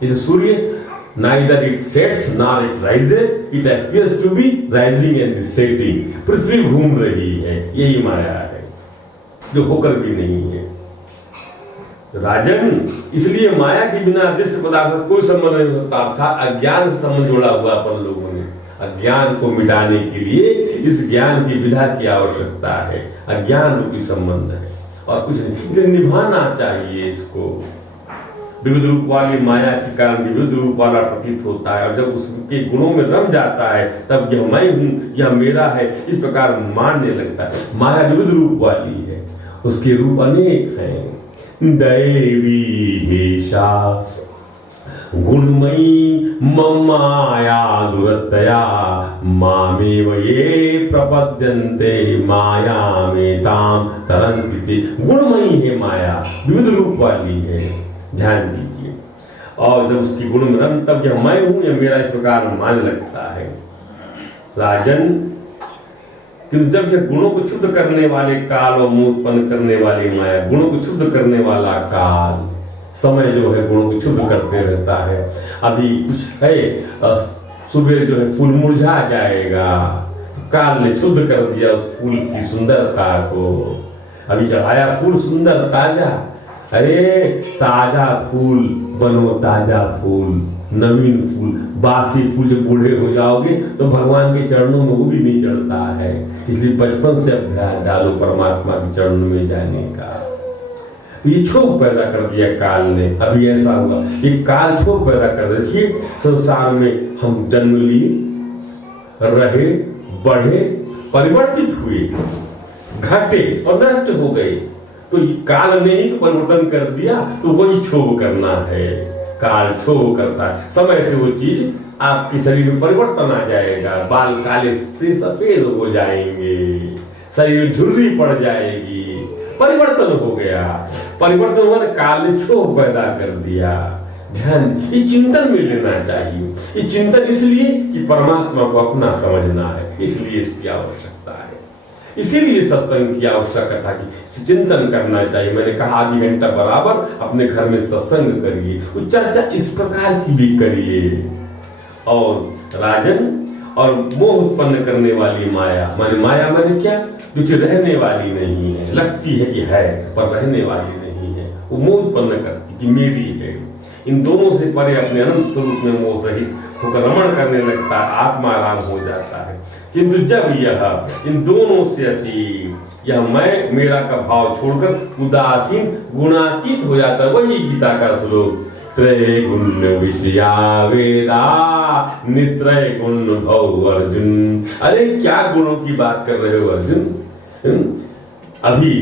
जैसे सूर्य neither it sets nor it rises, it appears to be rising and setting। पृथ्वी घूम रही है, यही माया है जो होकर भी नहीं है। राजन, इसलिए माया के बिना दृश्य पदार्थ का कोई संबंध नहीं होता था। अज्ञान से संबंध जोड़ा हुआ अपन लोगों ने। अज्ञान को मिटाने के लिए इस ज्ञान की विधा की आवश्यकता है। अज्ञान रूपी संबंध है और कुछ नहीं, इसे निभाना चाहिए। इसको विविध रूप वाली माया के कारण विविध रूप वाला प्रतीत होता है, और जब उसके गुणों में रम जाता है तब यह मैं हूं, यह मेरा है, इस प्रकार मानने लगता है। माया विविध रूप वाली है, उसके रूप अनेक हैं। दैवी हेषा गुणमयी ममाया दुरतया मामेव ये प्रपद्यन्ते मायामेतां तरन्ति। गुणमयी है माया, विविध रूप वाली है। ध्यान दीजिए। और जब उसकी गुण में रम, तब यह मैं हूं, यह मेरा इस प्रकार मान लगता है राजन। किंतु जब यह गुणों को क्षुद्ध करने वाले काल और मोह उत्पन्न करने वाली माया, गुणों को क्षुद्ध करने वाला काल, समय जो है गुणों को क्षुद्ध करते रहता है। अभी कुछ है, सुबह जो है फूल मुरझा जाएगा, तो काल ने क्षुद्ध कर दिया उस फूल की सुंदरता को। अभी चढ़ाया फूल सुंदर ताजा, अरे ताजा फूल बनो, ताजा फूल, नवीन फूल। बासी फूल जब बूढ़े हो जाओगे तो भगवान के चरणों में वो भी नहीं चढ़ता है। इसलिए बचपन से अभ्यास डालो परमात्मा के चरणों में जाने का। ये क्षोभ पैदा कर दिया काल ने। अभी ऐसा हुआ, ये काल क्षोभ पैदा कर दिया। देखिए संसार में हम जन्म लिए, रहे, बढ़े, परिवर्तित हुए, घटे और नष्ट हो गए। तो ये काल ने ही तो परिवर्तन कर दिया, तो वही क्षोभ करना है। काल क्षोभ करता है, समय से वो चीज आपके शरीर में परिवर्तन आ जाएगा। बाल काले से सफेद हो जाएंगे, शरीर में झुर्री पड़ जाएगी, परिवर्तन हो गया। परिवर्तन हुआ, काल ने क्षोभ पैदा कर दिया। ध्यान, ये चिंतन में लेना चाहिए। ये चिंतन इसलिए कि परमात्मा को अपना समझना है, इसलिए इसकी आवश्यकता है। इसीलिए सत्संग की आवश्यकता की चिंतन करना चाहिए। मैंने कहा आधी घंटा बराबर अपने घर में सत्संग करिए, चर्चा इस प्रकार की भी करिए। और राजन, और मोह उत्पन्न करने वाली माया, माने क्या, जो रहने वाली नहीं है, लगती है कि है पर रहने वाली नहीं है, वो मोह उत्पन्न करती कि मेरी है। इन दोनों से परे अपने अनंत स्वरूप में मोह रहित होकर रमण करने लगता है, आत्माराम हो जाता है। किंतु जब यह इन दोनों से अतीत, यह मैं मेरा का भाव छोड़कर उदासीन गुणातीत हो जाता है। वही गीता का श्लोक, त्रय गुण विषया वेदा निश्रय गुण भव अर्जुन। अरे क्या गुणों की बात कर रहे हो अर्जुन? अभी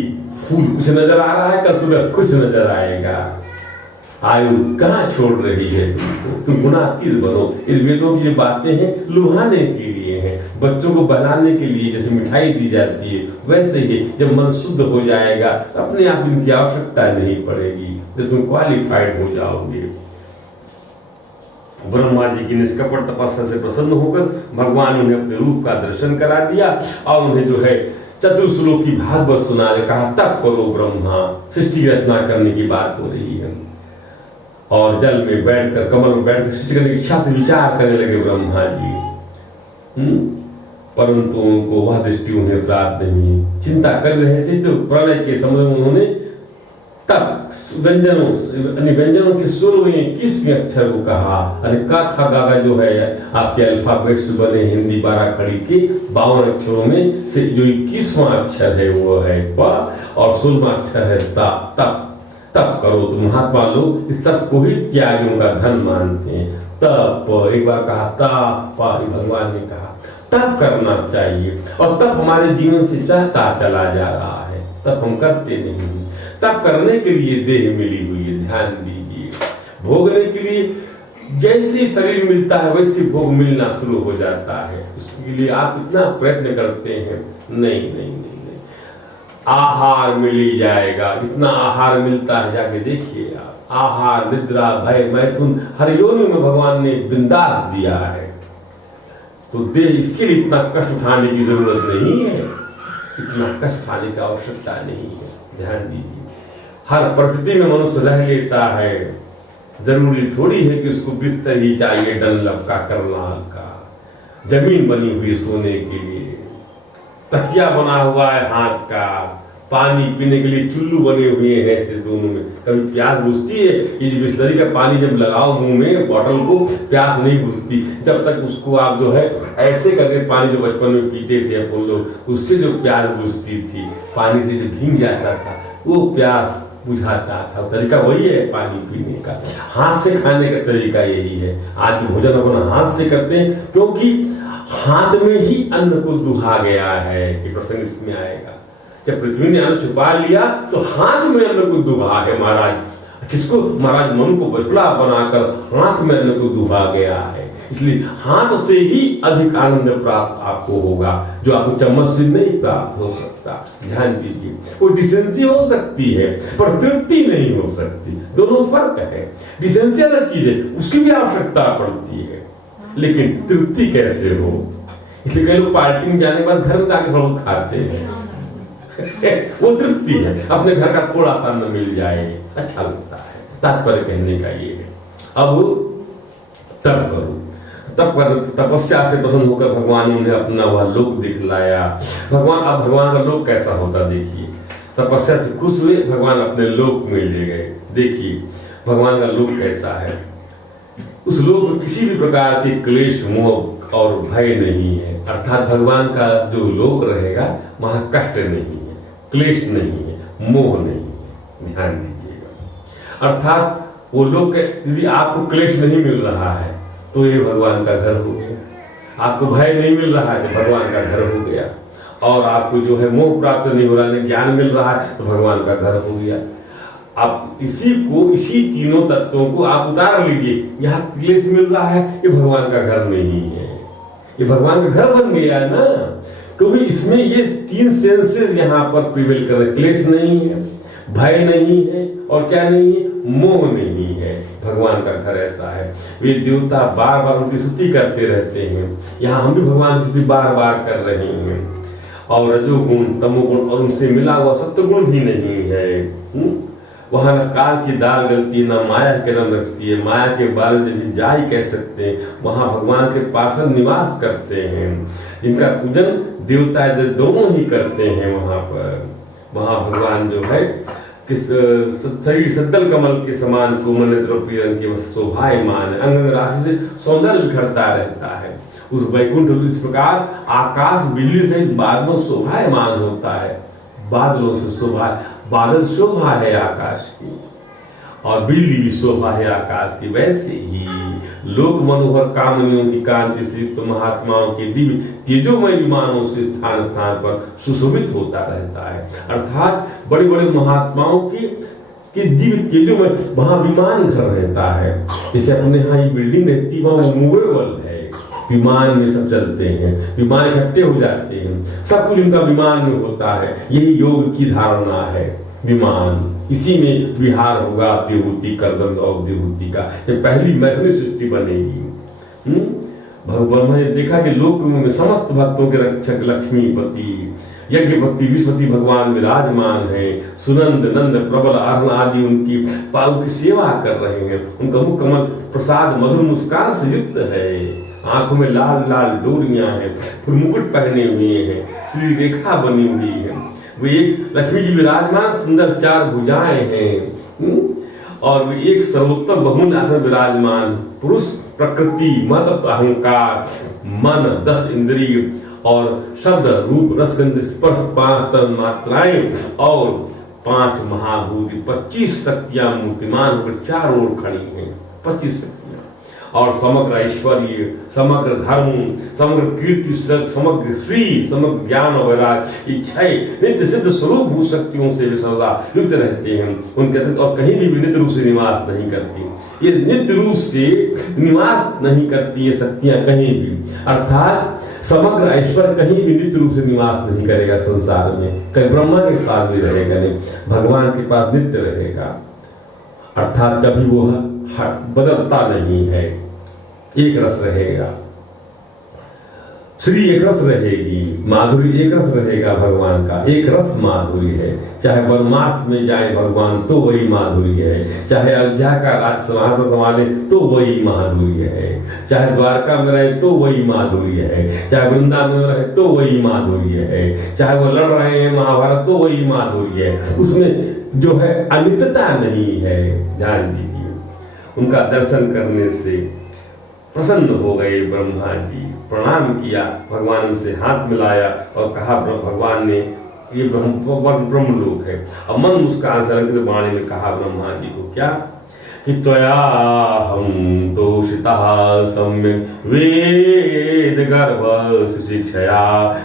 फूल कुछ नजर आ रहा है, कल सुबह कुछ नजर आएगा। आयु कहाँ छोड़ रही है तुमको? तुम गुणातीत बनो। इस वेदों की जो बातें हैं लुभाने के लिए हैं, बच्चों को बनाने के लिए। जैसे मिठाई दी जाती है, वैसे ही जब मन शुद्ध हो जाएगा तो अपने आप इनकी आवश्यकता नहीं पड़ेगी, जब तुम क्वालिफाइड हो जाओगे। ब्रह्मा जी की निष्कपट तपस्या से प्रसन्न होकर भगवान उन्हें अपने रूप का दर्शन करा दिया और उन्हें जो है चतुर्श्लोकी भागवत सुना दे। कहा तब करो ब्रह्मा, सृष्टि रचना करने की बात हो रही है। और जल में बैठकर, कमल में बैठकर सृष्टि करने की इच्छा से विचार करने लगे ब्रह्मा जी। परंतु उनको वह दृष्टि उन्हें प्राप्त नहीं। चिंता कर रहे थे तो प्रलय के समय में उन्होंने तब व्यंजनों के 16वें अक्षर को कहा। का खा गा जो है आपके अल्फाबेट से बने हिंदी 12 खड़ी के 52 अक्षरों में से जो 21वां अक्षर है वो है प, और 16वां अक्षर है ता। तप करो। तो महात्मा लोग इस तप को ही त्यागियों का धन मानते हैं। तप, एक बार कहा तप, भगवान ने कहा तप करना चाहिए। और तप हमारे जीवन से चाहता चला जा रहा है, तप हम करते नहीं। तप करने के लिए देह मिली हुई है, ध्यान दीजिए। भोगने के लिए जैसे शरीर मिलता है वैसे भोग मिलना शुरू हो जाता है। उसके लिए आप इतना प्रयत्न करते हैं, नहीं, आहार मिल ही जाएगा। इतना आहार मिलता है, जाके देखिए आप। आहार, निद्रा, भय, मैथुन हर योनि में भगवान ने बिंदास दिया है। तो देह इसके लिए इतना कष्ट उठाने की जरूरत नहीं है, इतना कष्ट उठाने की आवश्यकता नहीं है। ध्यान दीजिए, हर परिस्थिति में मनुष्य रह लेता है। जरूरी थोड़ी है कि उसको बिस्तर ही चाहिए डनलप का, करनाल का। जमीन बनी हुई सोने के लिए, तकिया बना हुआ है हाथ का, पानी पीने के लिए चुल्लू बने हुए हैं ऐसे दोनों में। कभी प्यास बुझती है? ये जो बिस्लरी का पानी जब लगाओ मुंह में बॉटल को, प्यास नहीं बुझती जब तक उसको आप जो है ऐसे करके पानी जो बचपन में पीते थे अपन लोग, उससे जो प्यास बुझती थी, पानी से जो भीग जाता था वो प्यास बुझाता था। तरीका वही है पानी पीने का, हाथ से खाने का तरीका यही है। आज भोजन अपना हाथ से करते हैं क्योंकि हाथ में ही अन्न को दुहा गया है। कि प्रसंग इसमें आएगा, जब पृथ्वी ने अन्न छुपा लिया तो हाथ में अन्न को दुहा है महाराज। किसको? महाराज मनु को बछड़ा बनाकर हाथ में अन्न को दुहा गया है। इसलिए हाथ से ही अधिक आनंद प्राप्त आपको होगा, जो आपको चम्मच से नहीं प्राप्त हो सकता। ध्यान दीजिए, वो डिसेंसी हो सकती है पर तृप्ति नहीं हो सकती, दोनों फर्क है। डिसेंसी अलग चीज है, उसकी भी आवश्यकता पड़ती है, लेकिन तृप्ति कैसे हो। इसलिए कई लोग पार्टी में जाने के बाद घर में जाके थोड़ा खाते हैं वो तृप्ति है, अपने घर का थोड़ा सा अन्न मिल जाए अच्छा लगता है। तात्पर्य कहने का ये है। अब तप करो, तपस्या से प्रसन्न होकर भगवान ने उन्हें अपना वह लोक दिखलाया। अब भगवान का लोक कैसा होता देखिए। तपस्या से खुश हुए, भगवान अपने लोक में ले गए। देखिए भगवान का लोक कैसा है। उस लोक में किसी भी प्रकार के क्लेश, मोह और भय नहीं है। अर्थात भगवान का जो लोक रहेगा वहां कष्ट नहीं है, क्लेश नहीं है, मोह नहीं है। ध्यान दीजिएगा। अर्थात वो लोग, यदि आपको क्लेश नहीं मिल रहा है तो ये भगवान का घर हो गया। आपको भय नहीं मिल रहा है तो भगवान का घर हो गया। और आपको जो है मोह प्राप्त नहीं हो रहा है, ज्ञान मिल रहा है तो भगवान का घर हो गया। आप इसी तीनों तत्वों को आप उतार लीजिए। यहाँ क्लेश मिल रहा है, ये भगवान का घर नहीं है, ये भगवान का घर बन गया है ना, क्योंकि इसमें ये तीन सेंसेस यहाँ पर प्रिवेल कर रहे। क्लेश नहीं है, भय नहीं है, और क्या नहीं है, मोह नहीं है। भगवान का घर ऐसा है। वे देवता बार बार उनकी स्तुति करते रहते हैं। यहाँ हम भी भगवान की स्तुति बार बार कर रहे हैं। और रजोगुण, तमोगुण और उनसे मिला हुआ सत्वगुण भी नहीं है। वहां न काल की दाल गलती है, न माया के रंग रखती है। माया के बारे में भी जा ही कह सकते हैं। वहां भगवान के पार्षद निवास करते हैं, जिनका पूजन देवता दोनों ही करते हैं। वहां भगवान जो है किस शरीर सद्दल कमल के समान कोमल नेत्र प्रियन के शोभायमान है। अंग राशि से सौंदर्य बिखरता रहता है। उस वैकुंठ इस प्रकार आकाश बिजली से बादलों शोभायमान होता है। बादलों से शोभा, बादल शोभा है आकाश की, और बिजली भी शोभा है आकाश की। वैसे ही लोक मनोहर कामनियों की कांति से युक्त महात्माओं के दिव्य तेजोमय विमानों से स्थान स्थान पर सुशोभित होता रहता है। अर्थात बड़े बड़े महात्माओं की दिव्य तेजोमय वहां विमान घर रहता है। जैसे अपने यहाँ ये बिल्डिंग रहती है, वहां मूवेबल है, विमान में सब चलते हैं, विमान इकट्ठे हो जाते हैं, सब कुछ उनका विमान में होता है। यही योग की धारणा है, विमान। इसी में विहार होगा देवहूति करदम और देवहूति का, जब पहली मैथिली सृष्टि बनेगी। भगवान ने देखा कि लोक में समस्त भक्तों के रक्षक लक्ष्मीपति यज्ञपति विश्वपति भगवान विराजमान है। सुनंद नंद प्रबल अरुण आदि उनकी पादों की सेवा कर रहे हैं। उनका मुख कमल प्रसाद मधुर मुस्कान से युक्त है। आंखों में लाल लाल डोरियां हैं, फिर मुकुट पहने हुए हैं, श्री रेखा बनी हुई है। वे एक लक्ष्मी जी विराजमान, सुंदर चार भुजाएं हैं, और वे एक सर्वोत्तम बहुमूल्य आसन विराजमान। पुरुष प्रकृति, महत्व, अहंकार, मन, 10 इंद्रिय और शब्द रूप रसगंध स्पर्श 5 तन मात्राएं और 5 महाभूत, 25 शक्तियां मूर्तिमान होकर चारों ओर खड़ी हैं। 25 शक्तियां, और समग्र ऐश्वर्य, समग्र धर्म, समग्र कीर्ति, समग्र श्री, समग्र ज्ञान और वैराग्य, इच्छाएं नित्य सिद्ध स्वरूप भू शक्तियों से वे सर्वदा युक्त रहते हैं। उनके अतिरिक्त और कहीं भी नित्य रूप से निवास नहीं करती। ये नित्य रूप से निवास नहीं करती ये शक्तियां कहीं भी। अर्थात समग्र ऐश्वर्य कहीं भी नित्य रूप से निवास नहीं करेगा संसार में। कहीं ब्रह्मा के पास भी रहेगा नहीं, भगवान के पास नित्य रहेगा। अर्थात कभी वो बदलता नहीं है, एक रस रहेगा। श्री एक रस रहेगी, माधुरी एक रस रहेगा। भगवान का एक रस माधुरी है। चाहे वनवास में जाए भगवान तो वही माधुरी है, चाहे अयोध्या का राज सिंहासन संभाले तो वही माधुरी है, चाहे द्वारका में रहे तो वही माधुरी है, चाहे वृंदावन में रहे तो वही माधुरी है, चाहे वो लड़ रहे हैं महाभारत तो वही माधुरी है। उसमें जो है अनित्यता नहीं है। ध्यान दीजिए, उनका दर्शन करने से प्रसन्न हो गए ब्रह्मा जी, प्रणाम किया। भगवान से हाथ मिलाया और कहा, भगवान ने ये ब्रह्मलोक है। अब मन मुस्कान से वाणी में कहा ब्रह्मा जी को, क्या कि त्वया हम तोषितः सम्यक् वेद गर्भ शिक्षया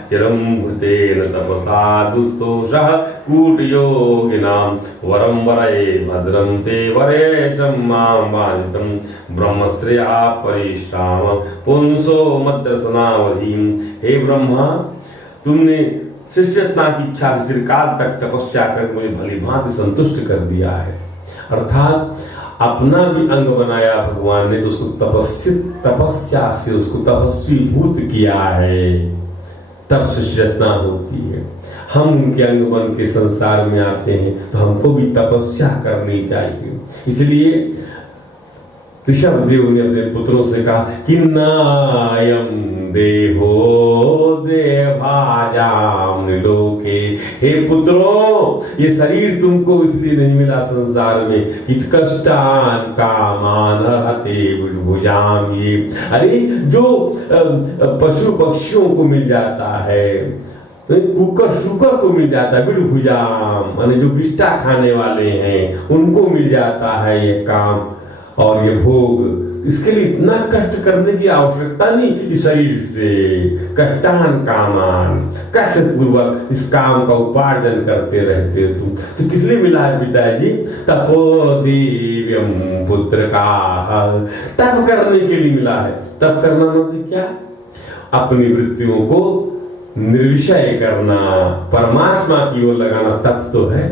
चिरं भृतेन तपसा दुस्तोषः कूटयोगिनां वरं वरये भद्रं ते वरेशं मां वाजितं ब्रह्मश्रेया परिष्ठाम पुंसो मद्रसनावधीं। हे ब्रह्मा, तुमने शिष्यता की इच्छा से चिरकाल तक तपस्या कर मुझे भली भांति संतुष्ट कर दिया है। अर्थात अपना भी अंग बनाया भगवान ने, तो उसको तपस्या से उसको तपस्वी भूत किया है, तब शिष्यता होती है। हम उनके अंग बन के संसार में आते हैं तो हमको भी तपस्या करनी चाहिए। इसलिए ऋषभ देव ने अपने पुत्रों से कहा कि नायम देहो देवाजाम लोके। हे पुत्रों, ये शरीर तुमको इसलिए नहीं मिला संसार में कि कष्टान कामान हते भुजाम। ये अरे जो पशु पक्षियों को मिल जाता है, कुकर शुकर को मिल जाता है, बिलभुजाम माने जो विष्टा खाने वाले हैं उनको मिल जाता है ये काम और ये भोग। इसके लिए इतना कष्ट करने की आवश्यकता नहीं। इस शरीर से कष्टान कामान, कष्ट पूर्वक इस काम का उपार्जन करते रहते हो तुम। तो किस लिए मिला है पिताजी? तपोदेव्यम पुत्र का, तप करने के लिए मिला है। तप करना मतलब क्या? अपनी वृत्तियों को निर्विषय करना, परमात्मा की ओर लगाना, तप तो है।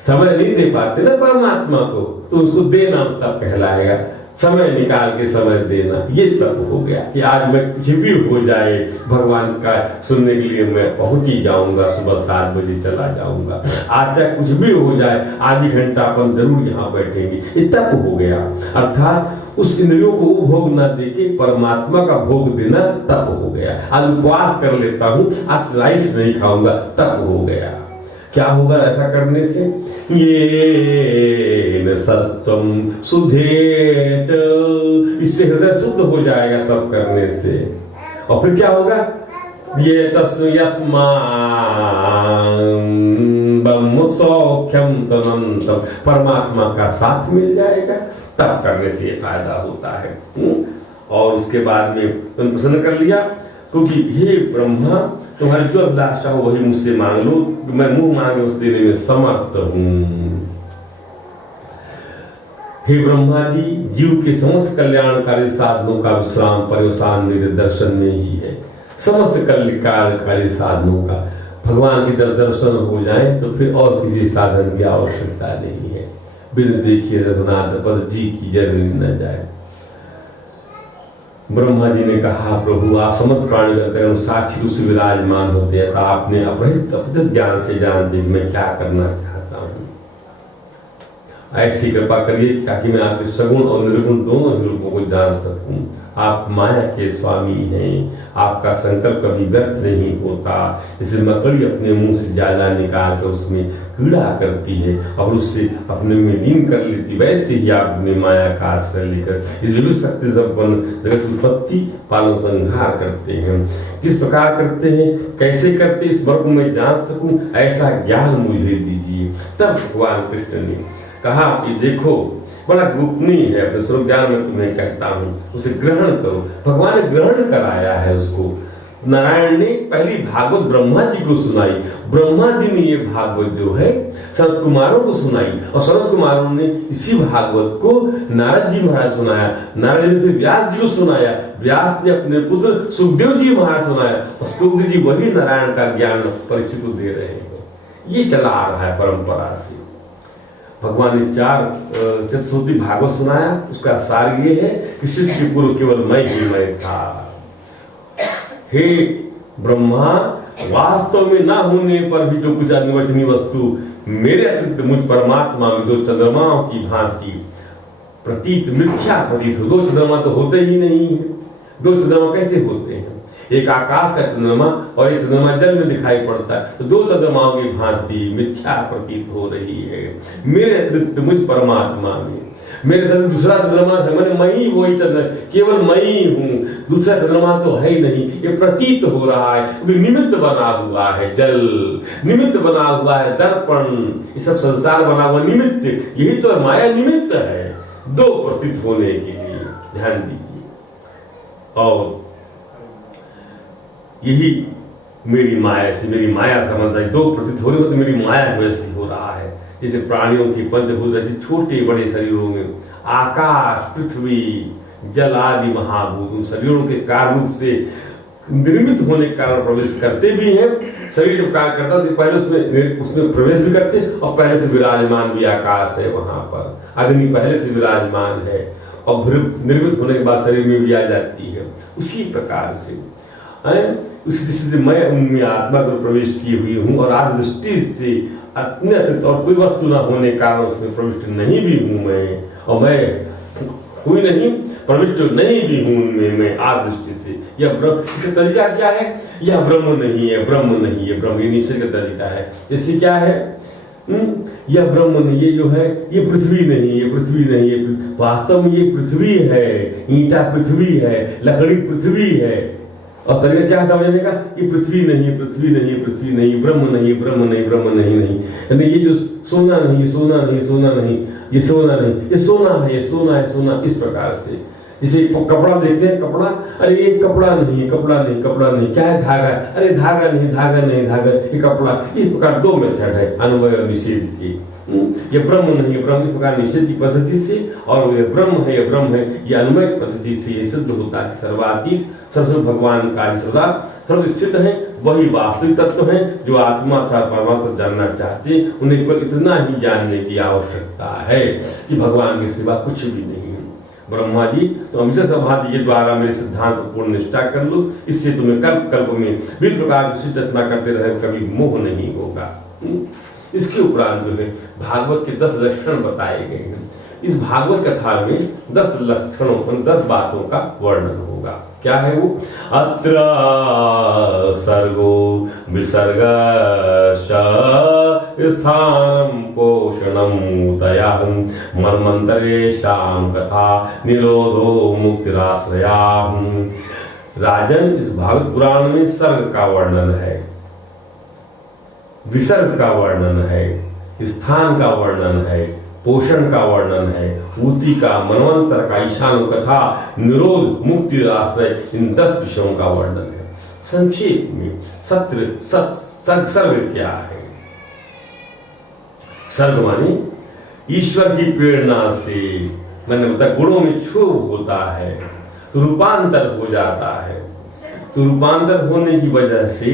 समय नहीं दे पाते ना परमात्मा को, तो उसको देना तप कहलाएगा। समय निकाल के समय देना, ये तप हो गया कि आज मैं कुछ भी हो जाए भगवान का सुनने के लिए मैं पहुंच ही जाऊंगा, सुबह 7 बजे चला जाऊंगा। आज चाहे कुछ भी हो जाए, आधी घंटा अपन जरूर यहाँ बैठेंगे, ये तप हो गया। अर्थात उस इंद्रियों को भोग न देके परमात्मा का भोग देना तप हो गया। आज उपवास कर लेता हूँ, आज राइस नहीं खाऊंगा, तप हो गया। क्या होगा ऐसा करने से? ये न सत्वम सुधेत, इससे हृदय शुद्ध हो जाएगा तप करने से। और फिर क्या होगा? ये तस्मा ब्रह्म सौख्यम तनंतम, परमात्मा का साथ मिल जाएगा। तप करने से ये फायदा होता है। और उसके बाद में तुम प्रसन्न कर लिया, क्योंकि हे ब्रह्मा, तुम्हारी जो अभिलाषा हो वही मुझसे मांग लो, मैं मुंह मांगे उस देने में समर्थ हूं। हे ब्रह्मा जी, जीव के समस्त कल्याणकारी साधनों का विश्राम पर्यवसान मेरे दर्शन में ही है। समस्त कल्याणकारी साधनों का भगवान की दर्शन हो जाए तो फिर और किसी साधन की आवश्यकता नहीं है। बिन देखिए रघुनाथ पद जी की जरूरी न जाए। ब्रह्मा जी ने कहा, प्रभु आप समस्त प्राणी का साक्षी रूप से विराजमान होते हैं, तो आपने अपरित ज्ञान से जानते कि मैं क्या करना चाहता हूँ। ऐसी कृपा करिए ताकि मैं आपके सगुण और निर्गुण दोनों ही रूपों को जान सकूं। आप माया के स्वामी हैं, आपका संकल्प कभी व्यर्थ नहीं होता। जैसे मकड़ी अपने मुंह से जाला निकाल कर उसमें कीड़ा करती है और उससे अपने में लीन कर लेती, वैसे ही आप अपने माया का आश्रय लेकर इस विविध शक्ति जगत उत्पत्ति पालन संहार करते हैं। किस प्रकार करते हैं, कैसे करते, इस वर्ग में जान सकूं, ऐसा ज्ञान मुझे दीजिए। तब भगवान कृष्ण ने कहा कि देखो, बड़ा गोपनीय है, अपने स्वरूप ज्ञान में तुम्हें कहता हूं, उसे ग्रहण करो। भगवान ने ग्रहण कराया है उसको। नारायण ने पहली भागवत ब्रह्मा जी को सुनाई। ब्रह्मा जी ने ये भागवत जो है सनत कुमारों को सुनाई और सनत कुमारों ने इसी भागवत को नारद जी महाराज सुनाया। नारद जी से व्यास जी को सुनाया, व्यास ने अपने पुत्र सुखदेव जी महाराज सुनाया और सुखदेव जी वही नारायण का ज्ञान परीक्षित को दे रहे हैं। ये चला आ रहा है परंपरा से। भगवान ने 4 चतुश्रुति भागवत सुनाया। उसका सार ये है कि सृष्टि के पूर्व केवल मैं ही मैं था। हे ब्रह्मा, वास्तव में ना होने पर भी जो कुछ अनिर्वचनीय वस्तु मेरे अतिरिक्त मुझ परमात्मा में 2 चंद्रमाओं की भांति प्रतीत मिथ्या प्रतीत हो। 2 चंद्रमा तो होते ही नहीं है। 2 चंद्रमा कैसे होते हैं? एक आकाश का चंद्रमा और एक चंद्रमा जल में दिखाई पड़ता है, तो 2 चंद्रमाओं की भांति मिथ्या प्रतीत हो रही है मेरे अतिरिक्त मुझ परमात्मा में। मेरे साथ दूसरा चंद्रमा है, मैंने मैं ही वही चंद्र, केवल मैं ही हूँ, दूसरा चंद्रमा तो है ही नहीं। ये प्रतीत हो रहा है क्योंकि निमित्त बना हुआ है जल, निमित्त बना हुआ है दर्पण, ये सब संसार बना हुआ निमित्त। यही तो माया निमित्त है। दो प्रतीत होने के लिए, ध्यान दीजिए। और यही मेरी माया से, मेरी माया समझ आई, दो प्रतीत हो रही मतलब मेरी माया वैसे हो रहा है। जैसे प्राणियों की पंचभूत ऐसे छोटे बड़े शरीरों में आकाश, पृथ्वी, जल आदि महाभूत उन शरीरों के कारण से निर्मित होने के कारण प्रवेश करते भी हैं। शरीर जब कार्य करता है तो पहले उसमें प्रवेश भी करते, और पहले से विराजमान भी आकाश है वहां पर, अग्नि पहले से विराजमान है, और निर्मित होने के बाद शरीर में भी आ जाती है। उसी प्रकार से उसी दृष्टि से मैं उनमें आत्मा को प्रवेश किए हुई हूँ, और आज दृष्टि से अत्यंत और कोई वस्तु न होने के कारण उसमें प्रविष्ट नहीं भी हूँ मैं, और मैं हुई नहीं, प्रविष्ट नहीं भी हूं उनमें मैं आज दृष्टि से। यह ब्रह्म, इसका तरीका क्या है? यह ब्रह्म नहीं है, ब्रह्म नहीं है, ब्रह्म ये निश्चय का तरीका है। जैसे क्या है, यह ब्रह्म नहीं, ये जो है ये पृथ्वी नहीं, ये पृथ्वी नहीं है, वास्तव में ये पृथ्वी है, ईंटा पृथ्वी है, लकड़ी पृथ्वी है। और तरीका क्या है समझने का? ये पृथ्वी नहीं, पृथ्वी नहीं, पृथ्वी नहीं, ब्रह्म नहीं, ब्रह्म नहीं, ब्रह्म नहीं, नहीं। यानी ये जो सोना नहीं, सोना नहीं, सोना नहीं, ये सोना नहीं, ये सोना है, ये सोना है, सोना। इस प्रकार से जैसे कपड़ा देखते हैं, कपड़ा, अरे ये कपड़ा नहीं, कपड़ा नहीं, कपड़ा नहीं, क्या है? धागा, अरे धागा नहीं, धागा नहीं, धागा, ये कपड़ा। इस प्रकार दो मेथड है अन्वय और निषेध की। ये ब्रह्म नहीं, ब्रह्म इस प्रकार निषेध की पद्धति से, और ये ब्रह्म है, ये ब्रह्म है, ये अन्वय पद्धति से ये सिद्ध होता है। सर्वातीत सबसे भगवान का सदा सर्वस्थित है, वही वास्तविक तत्व है जो आत्मा था परमात्मा जानना चाहते। उन्हें केवल इतना ही जानने की आवश्यकता है कि भगवान के सिवा कुछ भी नहीं है। ब्रह्मा जी, तो हमेशा समाधि के द्वारा मेरे सिद्धांत को पूर्ण निष्ठा कर लो, इससे तुम्हें कल्प कल्प में विभिन्न प्रकार की सिद्धना करते रहे, कभी मोह नहीं होगा। इसके उपरांत जो है भागवत के 10 लक्षण बताए गए हैं। इस भागवत कथा में 10 लक्षणों, 10 बातों का वर्णन होगा। क्या है वो? अत्र सर्गो विसर्ग स्थानम पोषणम दयाहं मन्वन्तरेषां कथा निरोधो मुक्तिराश्रयाहं। राजन, इस भागवत पुराण में सर्ग का वर्णन है, विसर्ग का वर्णन है, स्थान का वर्णन है, पोषण का वर्णन है, ऊति का, मनवंतर का, ईशान कथा, निरोध, मुक्ति, आश्रय, इन 10 विषयों का वर्णन है। संक्षेप में सर्ग क्या है? सर्ग माने ईश्वर की प्रेरणा से, मैंने बताया गुणों में क्षोभ होता है तो रूपांतर हो जाता है। तो रूपांतर होने की वजह से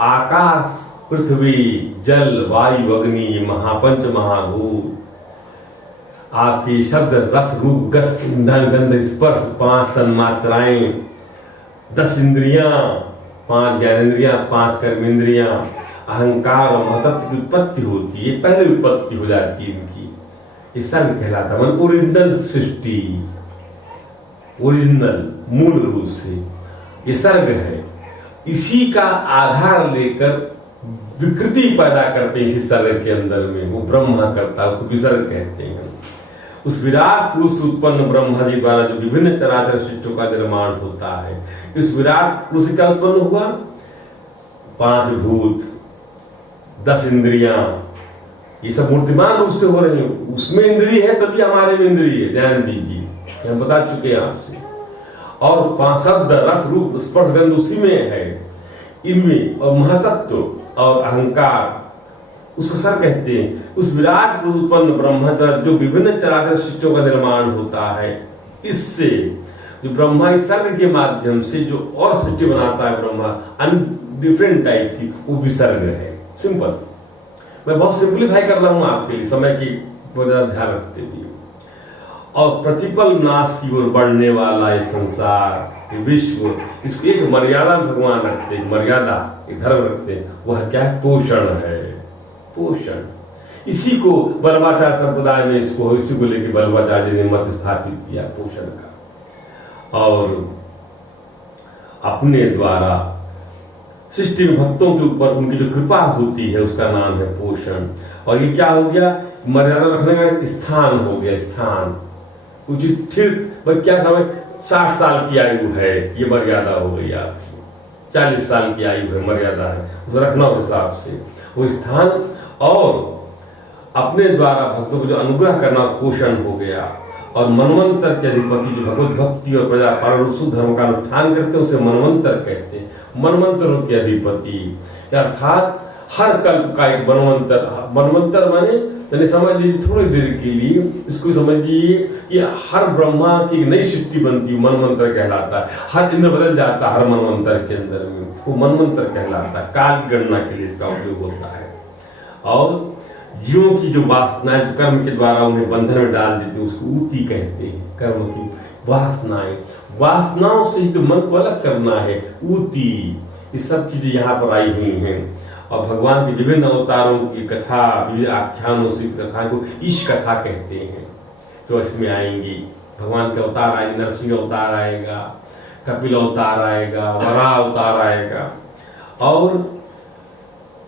आकाश, पृथ्वी, जल, वायु, अग्नि, ये महापंच महाभूत, आपकी शब्द, रस, रूप, गंध, ईंधन, गंध, स्पर्श, 5 तन्मात्राएं, 10 इंद्रियां, 5 ज्ञानेन्द्रियां, 5 कर्मेंद्रियां, अहंकार और महतत्व की उत्पत्ति होती है, पहले उत्पत्ति हो जाती है इनकी। ये सर्ग कहलाता है। ओरिजिनल सृष्टि, ओरिजिनल मूल रूप से ये सर्ग है। इसी का आधार लेकर विकृति पैदा करते हैं इसी सर्ग के अंदर में, वो ब्रह्मा करता है, उसको विसर्ग कहते हैं। उस विराट पुरुष उत्पन्न ब्रह्मा जी द्वारा जो विभिन्न चराचर सृष्टियों का निर्माण होता है, इस विराट पुरुष का उत्पन्न हुआ 5 भूत, 10 इंद्रियां, ये सब मूर्तिमान रूप से हो रही है। उसमें इंद्रिय है तभी हमारे में इंद्रिय है, ध्यान दीजिए, हम बता चुके हैं आपसे। और 5 शब्द, रस, रूप, स्पर्श, गंध उसी में है, इनमें। और महतत्व और अहंकार उसको सर कहते हैं। उस विराट उत्पन्न ब्रह्म जो विभिन्न चराचर सृष्टियों का निर्माण होता है, इससे जो ब्रह्मा इस सर्ग के माध्यम से जो और सृष्टि बनाता है ब्रह्मा, डिफरेंट टाइप की, वो विसर्ग है। सिंपल, मैं बहुत सिंप्लीफाई कर रहा हूं आपके लिए, समय की ध्यान रखते हुए। और प्रतिपल नाश की ओर बढ़ने वाला ये संसार, ये विश्व, इसको एक मर्यादा भगवान रखते हैं, मर्यादा, एक धर्म रखते हैं। वह क्या है? पोषण है, पोषण। इसी को बल्लभाचार्य संप्रदाय में इसी को लेकर बल्लभाचार्य ने मत स्थापित किया पोषण का। और अपने द्वारा सृष्टि में भक्तों के ऊपर उनकी जो कृपा होती है उसका नाम है पोषण। और ये क्या हो गया? मर्यादा रखने का स्थान हो गया, स्थान उचित। फिर क्या समय 60 साल की आयु है, ये मर्यादा हो गई आपकी। 40 साल की आयु है, मर्यादा है, उसको रखना उस हिसाब से वो स्थान। और अपने द्वारा भक्तों को जो अनुग्रह करना, पोषण हो गया। और मनवंतर के अधिपति जो भगवत भक्ति और प्रजा पारण शुद्ध धर्म का अनुष्ठान करते हैं उसे मनवंतर कहते हैं। मनवंतरों के अधिपति अर्थात हर कल्प का एक मनवंतर। मनवंतर माने समझ लीजिए थोड़ी देर के लिए इसको समझिए कि हर ब्रह्मा की नई सृष्टि बनती है, मनवंतर कहलाता है। हर इंद्र बदल जाता है हर मनवंतर के अंदर में, वो मनवंतर कहलाता है। काल की गणना के लिए इसका उपयोग होता है। और जीवों की जो वासनाएं जो कर्म के द्वारा उन्हें बंधन में डाल देते हैं उसको ऊती कहते हैं। कर्म की वासनाएं, वासनाओं से ही तो मन को अलग करना है, ऊती। ये सब चीजें यहाँ पर आई हुई हैं। और भगवान के विभिन्न अवतारों की कथा, विभिन्न आख्यानों से कथा को ईश कथा कहते हैं। तो इसमें आएंगी भगवान के अवतार आएंगे, नरसिंह अवतार आएगा, कपिल अवतार आएगा, वराह अवतार आएगा। और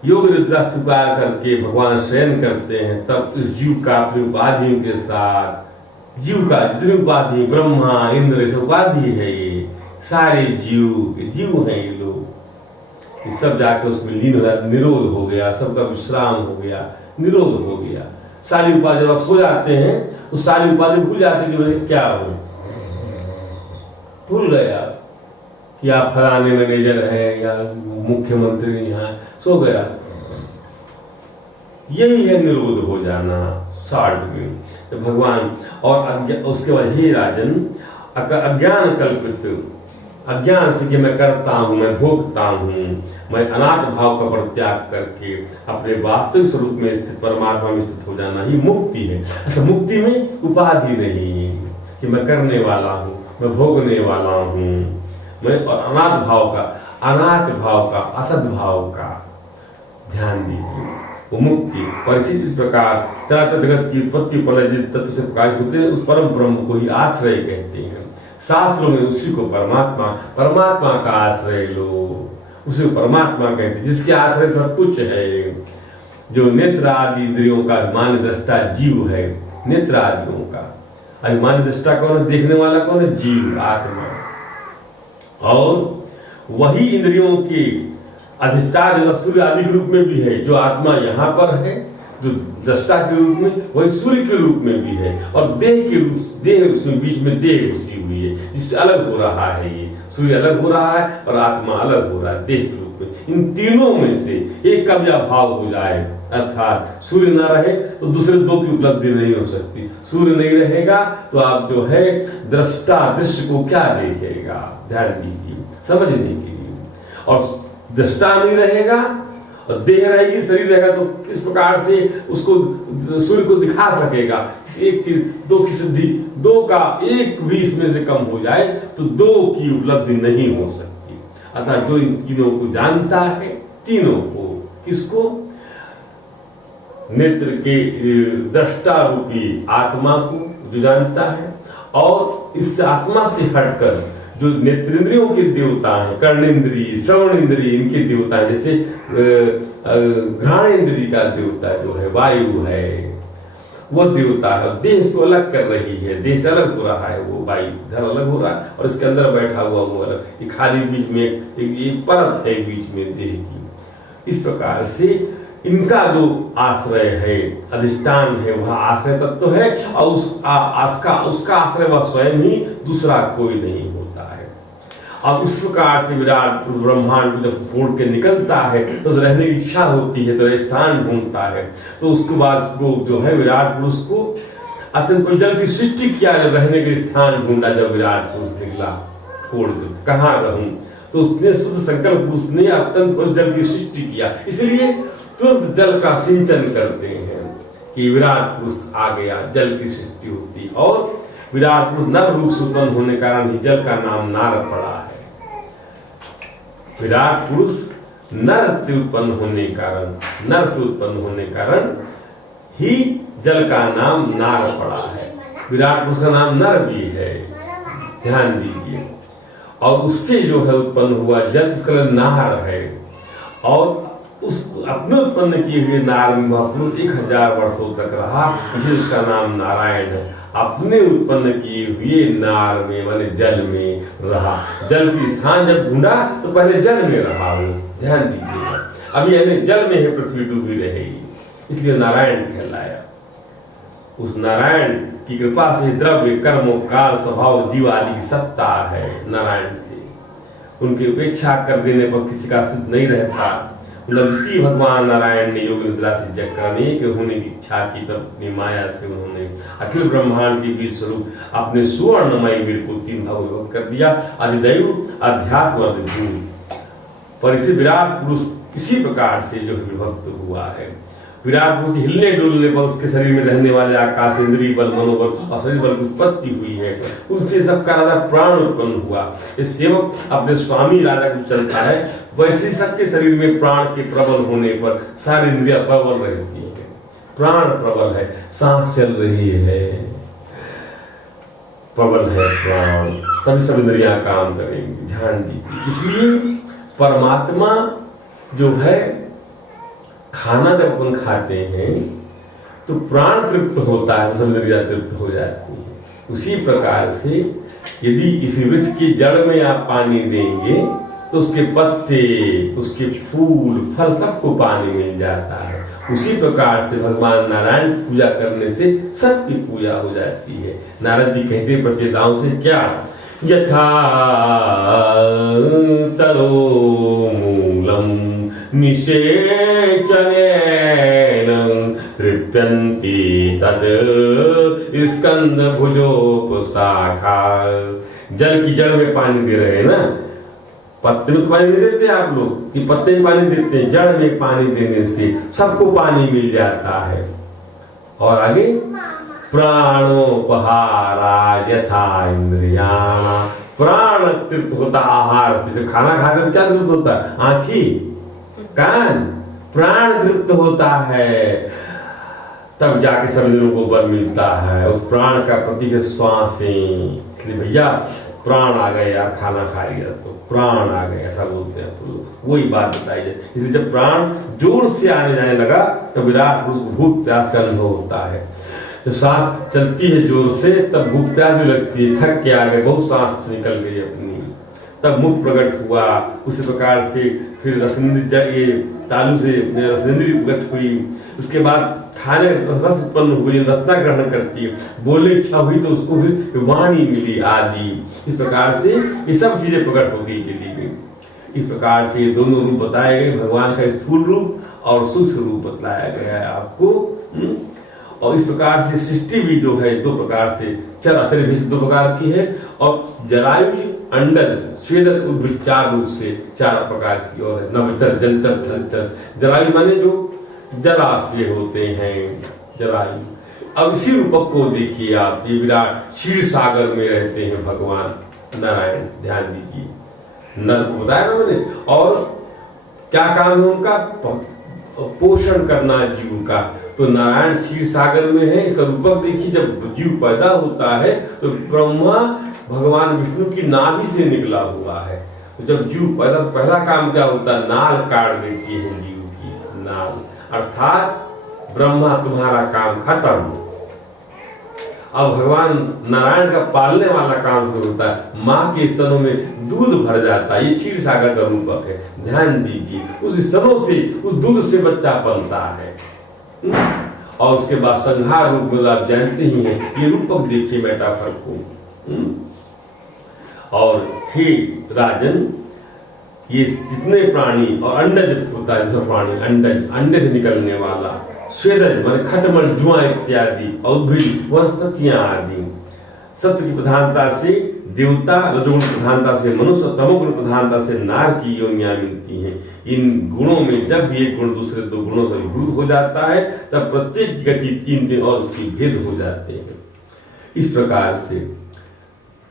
योग निद्रा स्वीकार करके भगवान शयन करते हैं, तब इस जीव का अपनी उपाधियों के साथ, जीव का जितनी उपाधि, ब्रह्मा इंद्र सब उपाधि है, ये सारे जीव हैं ये लोग, ये सब जाके उसमें लीन हो जाते, निरोध हो गया, सबका विश्राम हो गया, निरोध हो गया। सारी उपाधि जब आप सो जाते हैं तो सारी उपाधि भूल जाते हैं कि क्या हो, भूल गया कि आप फलाने मैनेजर हैं या मुख्यमंत्री, यहाँ सो गया। यही है निरोध हो जाना शॉर्ट में। तो भगवान और उसके बाद हे राजन, अज्ञान कल्पित, अज्ञान से कि मैं करता हूं, मैं भोगता हूं, मैं अनाथ भाव का परित्याग करके अपने वास्तविक स्वरूप में स्थित परमात्मा में स्थित हो जाना ही मुक्ति है। अच्छा, मुक्ति में उपाधि नहीं कि मैं करने वाला हूं, मैं भोगने वाला हूं, मैं और अनाथ भाव का, असद भाव का ध्यान दीजिए, वो मुक्ति। परिचित इस प्रकार चराचर जगत की उत्पत्ति पर जिस तत्व से प्रकाशित होते हैं उस परम ब्रह्म को ही आश्रय कहते हैं। शास्त्रों में उसी को परमात्मा का आश्रय लो, उसे परमात्मा कहते हैं, जिसके आश्रय सब कुछ है। जो नेत्र आदि इंद्रियों का अभिमानी दृष्टा जीव है, नेत्र आदियों का अभिमानी दृष्टा कौन है, देखने वाला कौन है, जीव, आत्मा। और वही इंद्रियों के अधिष्ठान सूर्य आदि के रूप में भी है। जो आत्मा यहाँ पर है, जो दृष्टा के रूप में, वही सूर्य के रूप में भी है। और देह उसमें बीच में देह घुसी हुई है, जिससे अलग हो रहा है। ये सूर्य अलग हो रहा है और आत्मा अलग हो रहा है देह के रूप में। इन तीनों में से एक का भी अभाव हो जाए, अर्थात सूर्य ना रहे तो दूसरे दो की उपलब्धि नहीं हो सकती। सूर्य नहीं रहेगा तो आप जो है दृष्टा दृश्य को क्या देखेगा, ध्यान दीजिए समझने के लिए। और दृष्टा नहीं रहेगा और देह रहेगी, शरीर रहेगा, तो किस प्रकार से उसको सूर्य को दिखा सकेगा। एक की दो की सिद्धि, दो का एक भी इसमें से कम हो जाए तो दो की उपलब्धि नहीं हो सकती। अतः जो इन तीनों को जानता है, तीनों को, किसको, नेत्र के दृष्टा रूपी आत्मा को जो जानता है, और इस आत्मा से हटकर जो नेत्रेंद्रियों के देवता हैं, कर्णेंद्रिय, श्रवण इंद्रिय, इनके देवता हैं, जैसे घ्राणेंद्रिय का देवता जो है वायु है, वो देवता है। देह को अलग कर रही है, देह से अलग हो रहा है, वो वायु इधर अलग हो रहा है और इसके अंदर बैठा हुआ वो अलग, खाली बीच में एक परत है बीच में देह की। इस प्रकार से इनका जो आश्रय है, अधिष्ठान है, वह आश्रय तत्व है। और उसका आश्रय वह स्वयं ही, दूसरा कोई नहीं होता है। अब उस प्रकार से विराट ब्रह्मांड जब फोड़ के निकलता है तो रहने की इच्छा होती है, तो स्थान ढूंढता है। तो उसके बाद वो जो है विराट पुरुष को अत्यंत जल की सृष्टि किया, जब रहने के स्थान ढूंढा, जब विराट पुरुष निकला फोड़ के, कहाँ रहूं, तो उसने शुद्ध संकल्प पुरुष ने अत्यंत जल की सृष्टि किया। इसलिए तुरंत जल का सिंचन करते हैं कि विराट पुरुष आ गया, जल की सृष्टि होती। और विराट पुरुष नर रूप से उत्पन्न होने के कारण ही जल का नाम नार पड़ा है। विराट पुरुष नर से उत्पन्न होने कारण ही जल का नाम नार पड़ा है। विराट पुरुष का नाम नर भी है, ध्यान दीजिए। और उससे जो है उत्पन्न हुआ जल, इसका नार है। और उस अपने उत्पन्न किए हुए नार में वह पुरुष 1000 वर्षों तक रहा, इसलिए उसका नाम नारायण है। अपने उत्पन्न किए हुए नार में, माने जल में रहा। जल की स्थान जब ढूंढा तो पहले जल में रहा वो, ध्यान दीजिएगा। अभी यानी जल में है, पृथ्वी डूबी रहेगी, इसलिए नारायण कहलाया। उस नारायण की कृपा से द्रव्य कर्म काल स्वभाव जीव आदि की सत्ता है नारायण की। उनकी उपेक्षा कर देने पर किसी का अस्तित्व नहीं रहता। नवती भगवान नारायण ने योग निद्रा से जग करने के होने की इच्छा की, तब अपनी माया से उन्होंने अखिल ब्रह्मांड के बीज स्वरूप अपने सुवर्णमय वीर को 3 भाग विभक्त कर दिया, अधिदैव अध्यात्म अद्भुत। पर इसे विराट पुरुष इसी प्रकार से जो विभक्त हुआ है। विराट पुरुष के हिलने डुलने पर उसके शरीर में रहने वाले आकाश इंद्रिय बल मनोबल और शरीर बल की उत्पत्ति हुई है। उससे सबका राजा प्राण उत्पन्न हुआ। ये सेवक अपने स्वामी राजा को चलता है, वैसे सबके शरीर में प्राण के प्रबल होने पर सारी इंद्रिया प्रबल रहती है। प्राण प्रबल है, सांस चल रही है, प्रबल है प्राण, तभी सब इंद्रियां काम करेंगी। ध्यान दीजिए। इसलिए परमात्मा जो है, खाना जब अपन खाते हैं तो प्राण तृप्त होता है, सब इंद्रियां तृप्त हो जाती है। उसी प्रकार से यदि किसी वृक्ष की जड़ में आप पानी देंगे तो उसके पत्ते, उसके फूल, फल सबको पानी मिल जाता है। उसी प्रकार से भगवान नारायण की पूजा करने से सबकी पूजा हो जाती है। नारद जी कहते हैं प्रचेताओं से क्या, यथा तरो मूलम निषेचनेन तृप्यन्ति तद स्कंद भुजोपशाखा। जल की जड़ में पानी दे रहे हैं ना, पत्ते में तो पानी नहीं देते आप लोग कि पत्ते में पानी देते हैं, जड़ में पानी देने से सबको पानी मिल जाता है। और आगे प्राणोपहारा यथा इंद्रिया, प्राण तृप्त होता आहार से। जो खाना खाते तो क्या तृप्त होता है, आंखी कान, प्राण तृप्त होता है, तब जाके सब इंद्रियों को बल मिलता है। उस प्राण का प्रतीक है श्वासें। भैया प्राण आ गए यार, खाना खा लिया तो प्राण आ गए, ऐसा बोलते हैं तो वही बात बताई जाए। इसलिए जब प्राण जोर से आने जाने लगा तब विराट पुरुष को भूख प्यास का अनुभव होता है। जब सांस चलती है जोर से तब भूख प्यास लगती है, थक के आ गए, बहुत सांस निकल गई अपनी, तब मुख प्रकट हुआ। उसी प्रकार से फिर रसनेन्द्रिय तालु से रसनेन्द्रिय प्रकट हुई। उसके बाद खाने रस उत्पन्न हुई, रसना ग्रहण करती है, बोलने इच्छा हुई तो उसको भी वाणी मिली आदि। इस प्रकार से ये सब चीजें प्रकट होती चली गई। इस प्रकार से ये दोनों रूप बताए गए, भगवान का स्थूल रूप और सूक्ष्म रूप बताया गया है आपको। और इस प्रकार से सृष्टि भी जो है 2 प्रकार से, चर अचर भी 2 प्रकार की है, और जरायु अंडज स्वेदक उद्भिद 4 रूप से 4 प्रकार की और है। नवचर जलचर थलचर। जरायु माने जो जलाशय होते हैं, जरायु। अब इसी रूपक को देखिए आप, ये विराट क्षीर सागर में रहते हैं भगवान नारायण। ध्यान दीजिए, नर को बताया ना मैंने। और क्या काम है उनका, पोषण करना जीव का। तो नारायण क्षीर सागर में है। इसका रूपक देखिए, जब जीव पैदा होता है तो ब्रह्मा भगवान विष्णु की नाभि से निकला हुआ है। तो जब जीव पैदा, तो पहला काम क्या होता है, नाल काट देती है जीव की नाल, अर्थात ब्रह्मा तुम्हारा काम खत्म। अब भगवान नारायण का पालने वाला काम शुरू होता है। माँ के स्तनों में दूध भर जाता है, ये क्षीर सागर का रूपक है। ध्यान दीजिए, उस स्तनों से, उस दूध से बच्चा पलता है। और उसके बाद संहार रूप में आप जानते ही हैं, ये रूपक देखिए मेटाफर को। और हे राजन, ये जितने प्राणी, और अंडज होता है जैसा प्राणी, अंडज अंडे से निकलने वाला, स्वेदज माने खटमल जुआ इत्यादि, उद्भिद वनस्पतियां आदि। सत्य की प्रधानता से देवता, रजोगुण प्रधानता से मनुष्य, तमोगुण प्रधानता से नार की योनियां मिलती हैं। इन गुणों में जब भी एक गुण दूसरे 2 गुणों से विभूत हो जाता है तब प्रत्येक गति 3 और उसकी भेद हो जाते हैं। इस प्रकार से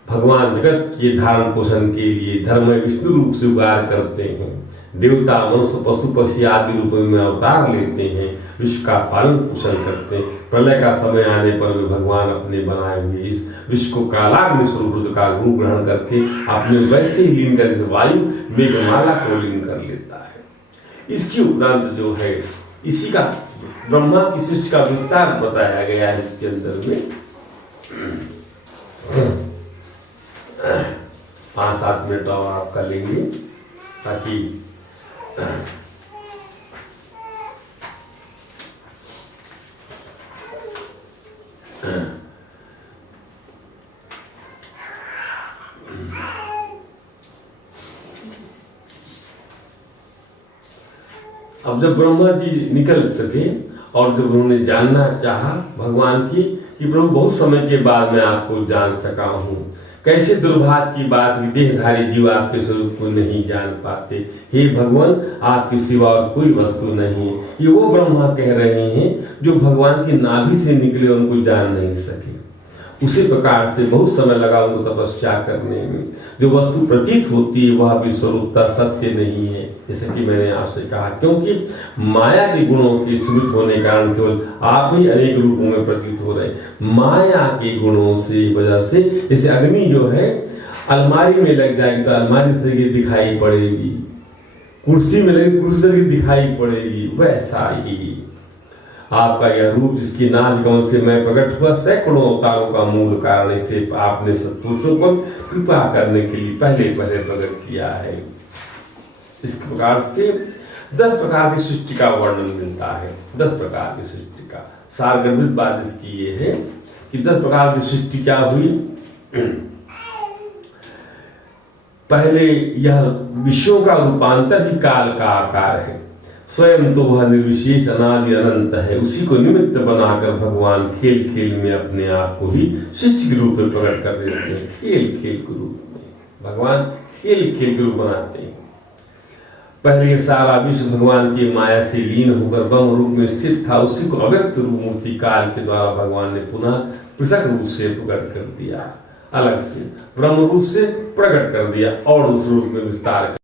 भगवान जगत के धारण पोषण के लिए धर्म विष्णु रूप से उगार करते हैं। देवता, मनुष्य, पशु पक्षी आदि रूप में अवतार लेते हैं, विश्व का पालन पोषण करते हैं। प्रलय का समय आने पर भी भगवान अपने बनाए हुए इस विश्व को कालाग्नि स्वरूप रुद्र का रूप ग्रहण करके अपने वैसे ही लीन कर, वायु मेघमाला को लीन कर लेता है। इसके उपरांत जो है, इसी का ब्रह्मा की सृष्टि का विस्तार बताया गया है इसके अंदर में। 5-7 मिनट और आप कर लेंगे ताकि अब जब ब्रह्मा जी निकल सके और जब उन्होंने जानना चाहा भगवान की कि प्रभु बहुत समय के बाद मैं आपको जान सका हूँ, कैसे दुर्भाग्य की बात, देहधारी जीव आपके स्वरूप को नहीं जान पाते। हे भगवान, आपके सिवा और कोई वस्तु नहीं। ये वो ब्रह्मा कह रहे हैं जो भगवान की नाभि से निकले, उनको जान नहीं सके। उसी प्रकार से बहुत समय लगा उनको तपस्या करने में। जो वस्तु प्रतीत होती है वह भी स्वरूपता सत्य नहीं है, जैसे कि मैंने आपसे कहा, क्योंकि माया के गुणों के सुमित होने के कारण केवल आप ही अनेक रूपों में प्रतीत हो रहे। माया के गुणों से वजह से, जैसे अग्नि जो है अलमारी में लग जाएगी तो अलमारी से दिखाई पड़ेगी, कुर्सी में लगी कुर्सी से दिखाई पड़ेगी, वैसा ही आपका यह रूप जिसकी नाभ कौन से मैं प्रकट हुआ, सैकड़ों अवतारों का मूल कारण, इसे आपने सत्पुरुषों पर कृपा करने के लिए पहले प्रकट किया है। इस प्रकार से 10 प्रकार की सृष्टि का वर्णन मिलता है। 10 प्रकार की सृष्टि का सारगर्भित बात इसकी ये है कि 10 प्रकार की सृष्टि क्या हुई। पहले यह विश्वों का रूपांतर ही काल का आकार है। स्वयं तो वह निर्विशेष अनादि अनंत है। उसी को निमित्त बनाकर भगवान खेल खेल में अपने आप को ही सृष्टि के रूप में प्रकट कर देते हैं। खेल खेल के रूप में भगवान खेल खेल के रूप बनाते हैं। पहले सारा विश्व भगवान की माया से लीन होकर ब्रह्म रूप में स्थित था। उसी को अव्यक्त रूप मूर्ति काल के द्वारा भगवान ने पुनः पृथक रूप से प्रकट कर दिया, अलग से ब्रह्म रूप से प्रकट कर दिया और उस रूप में विस्तार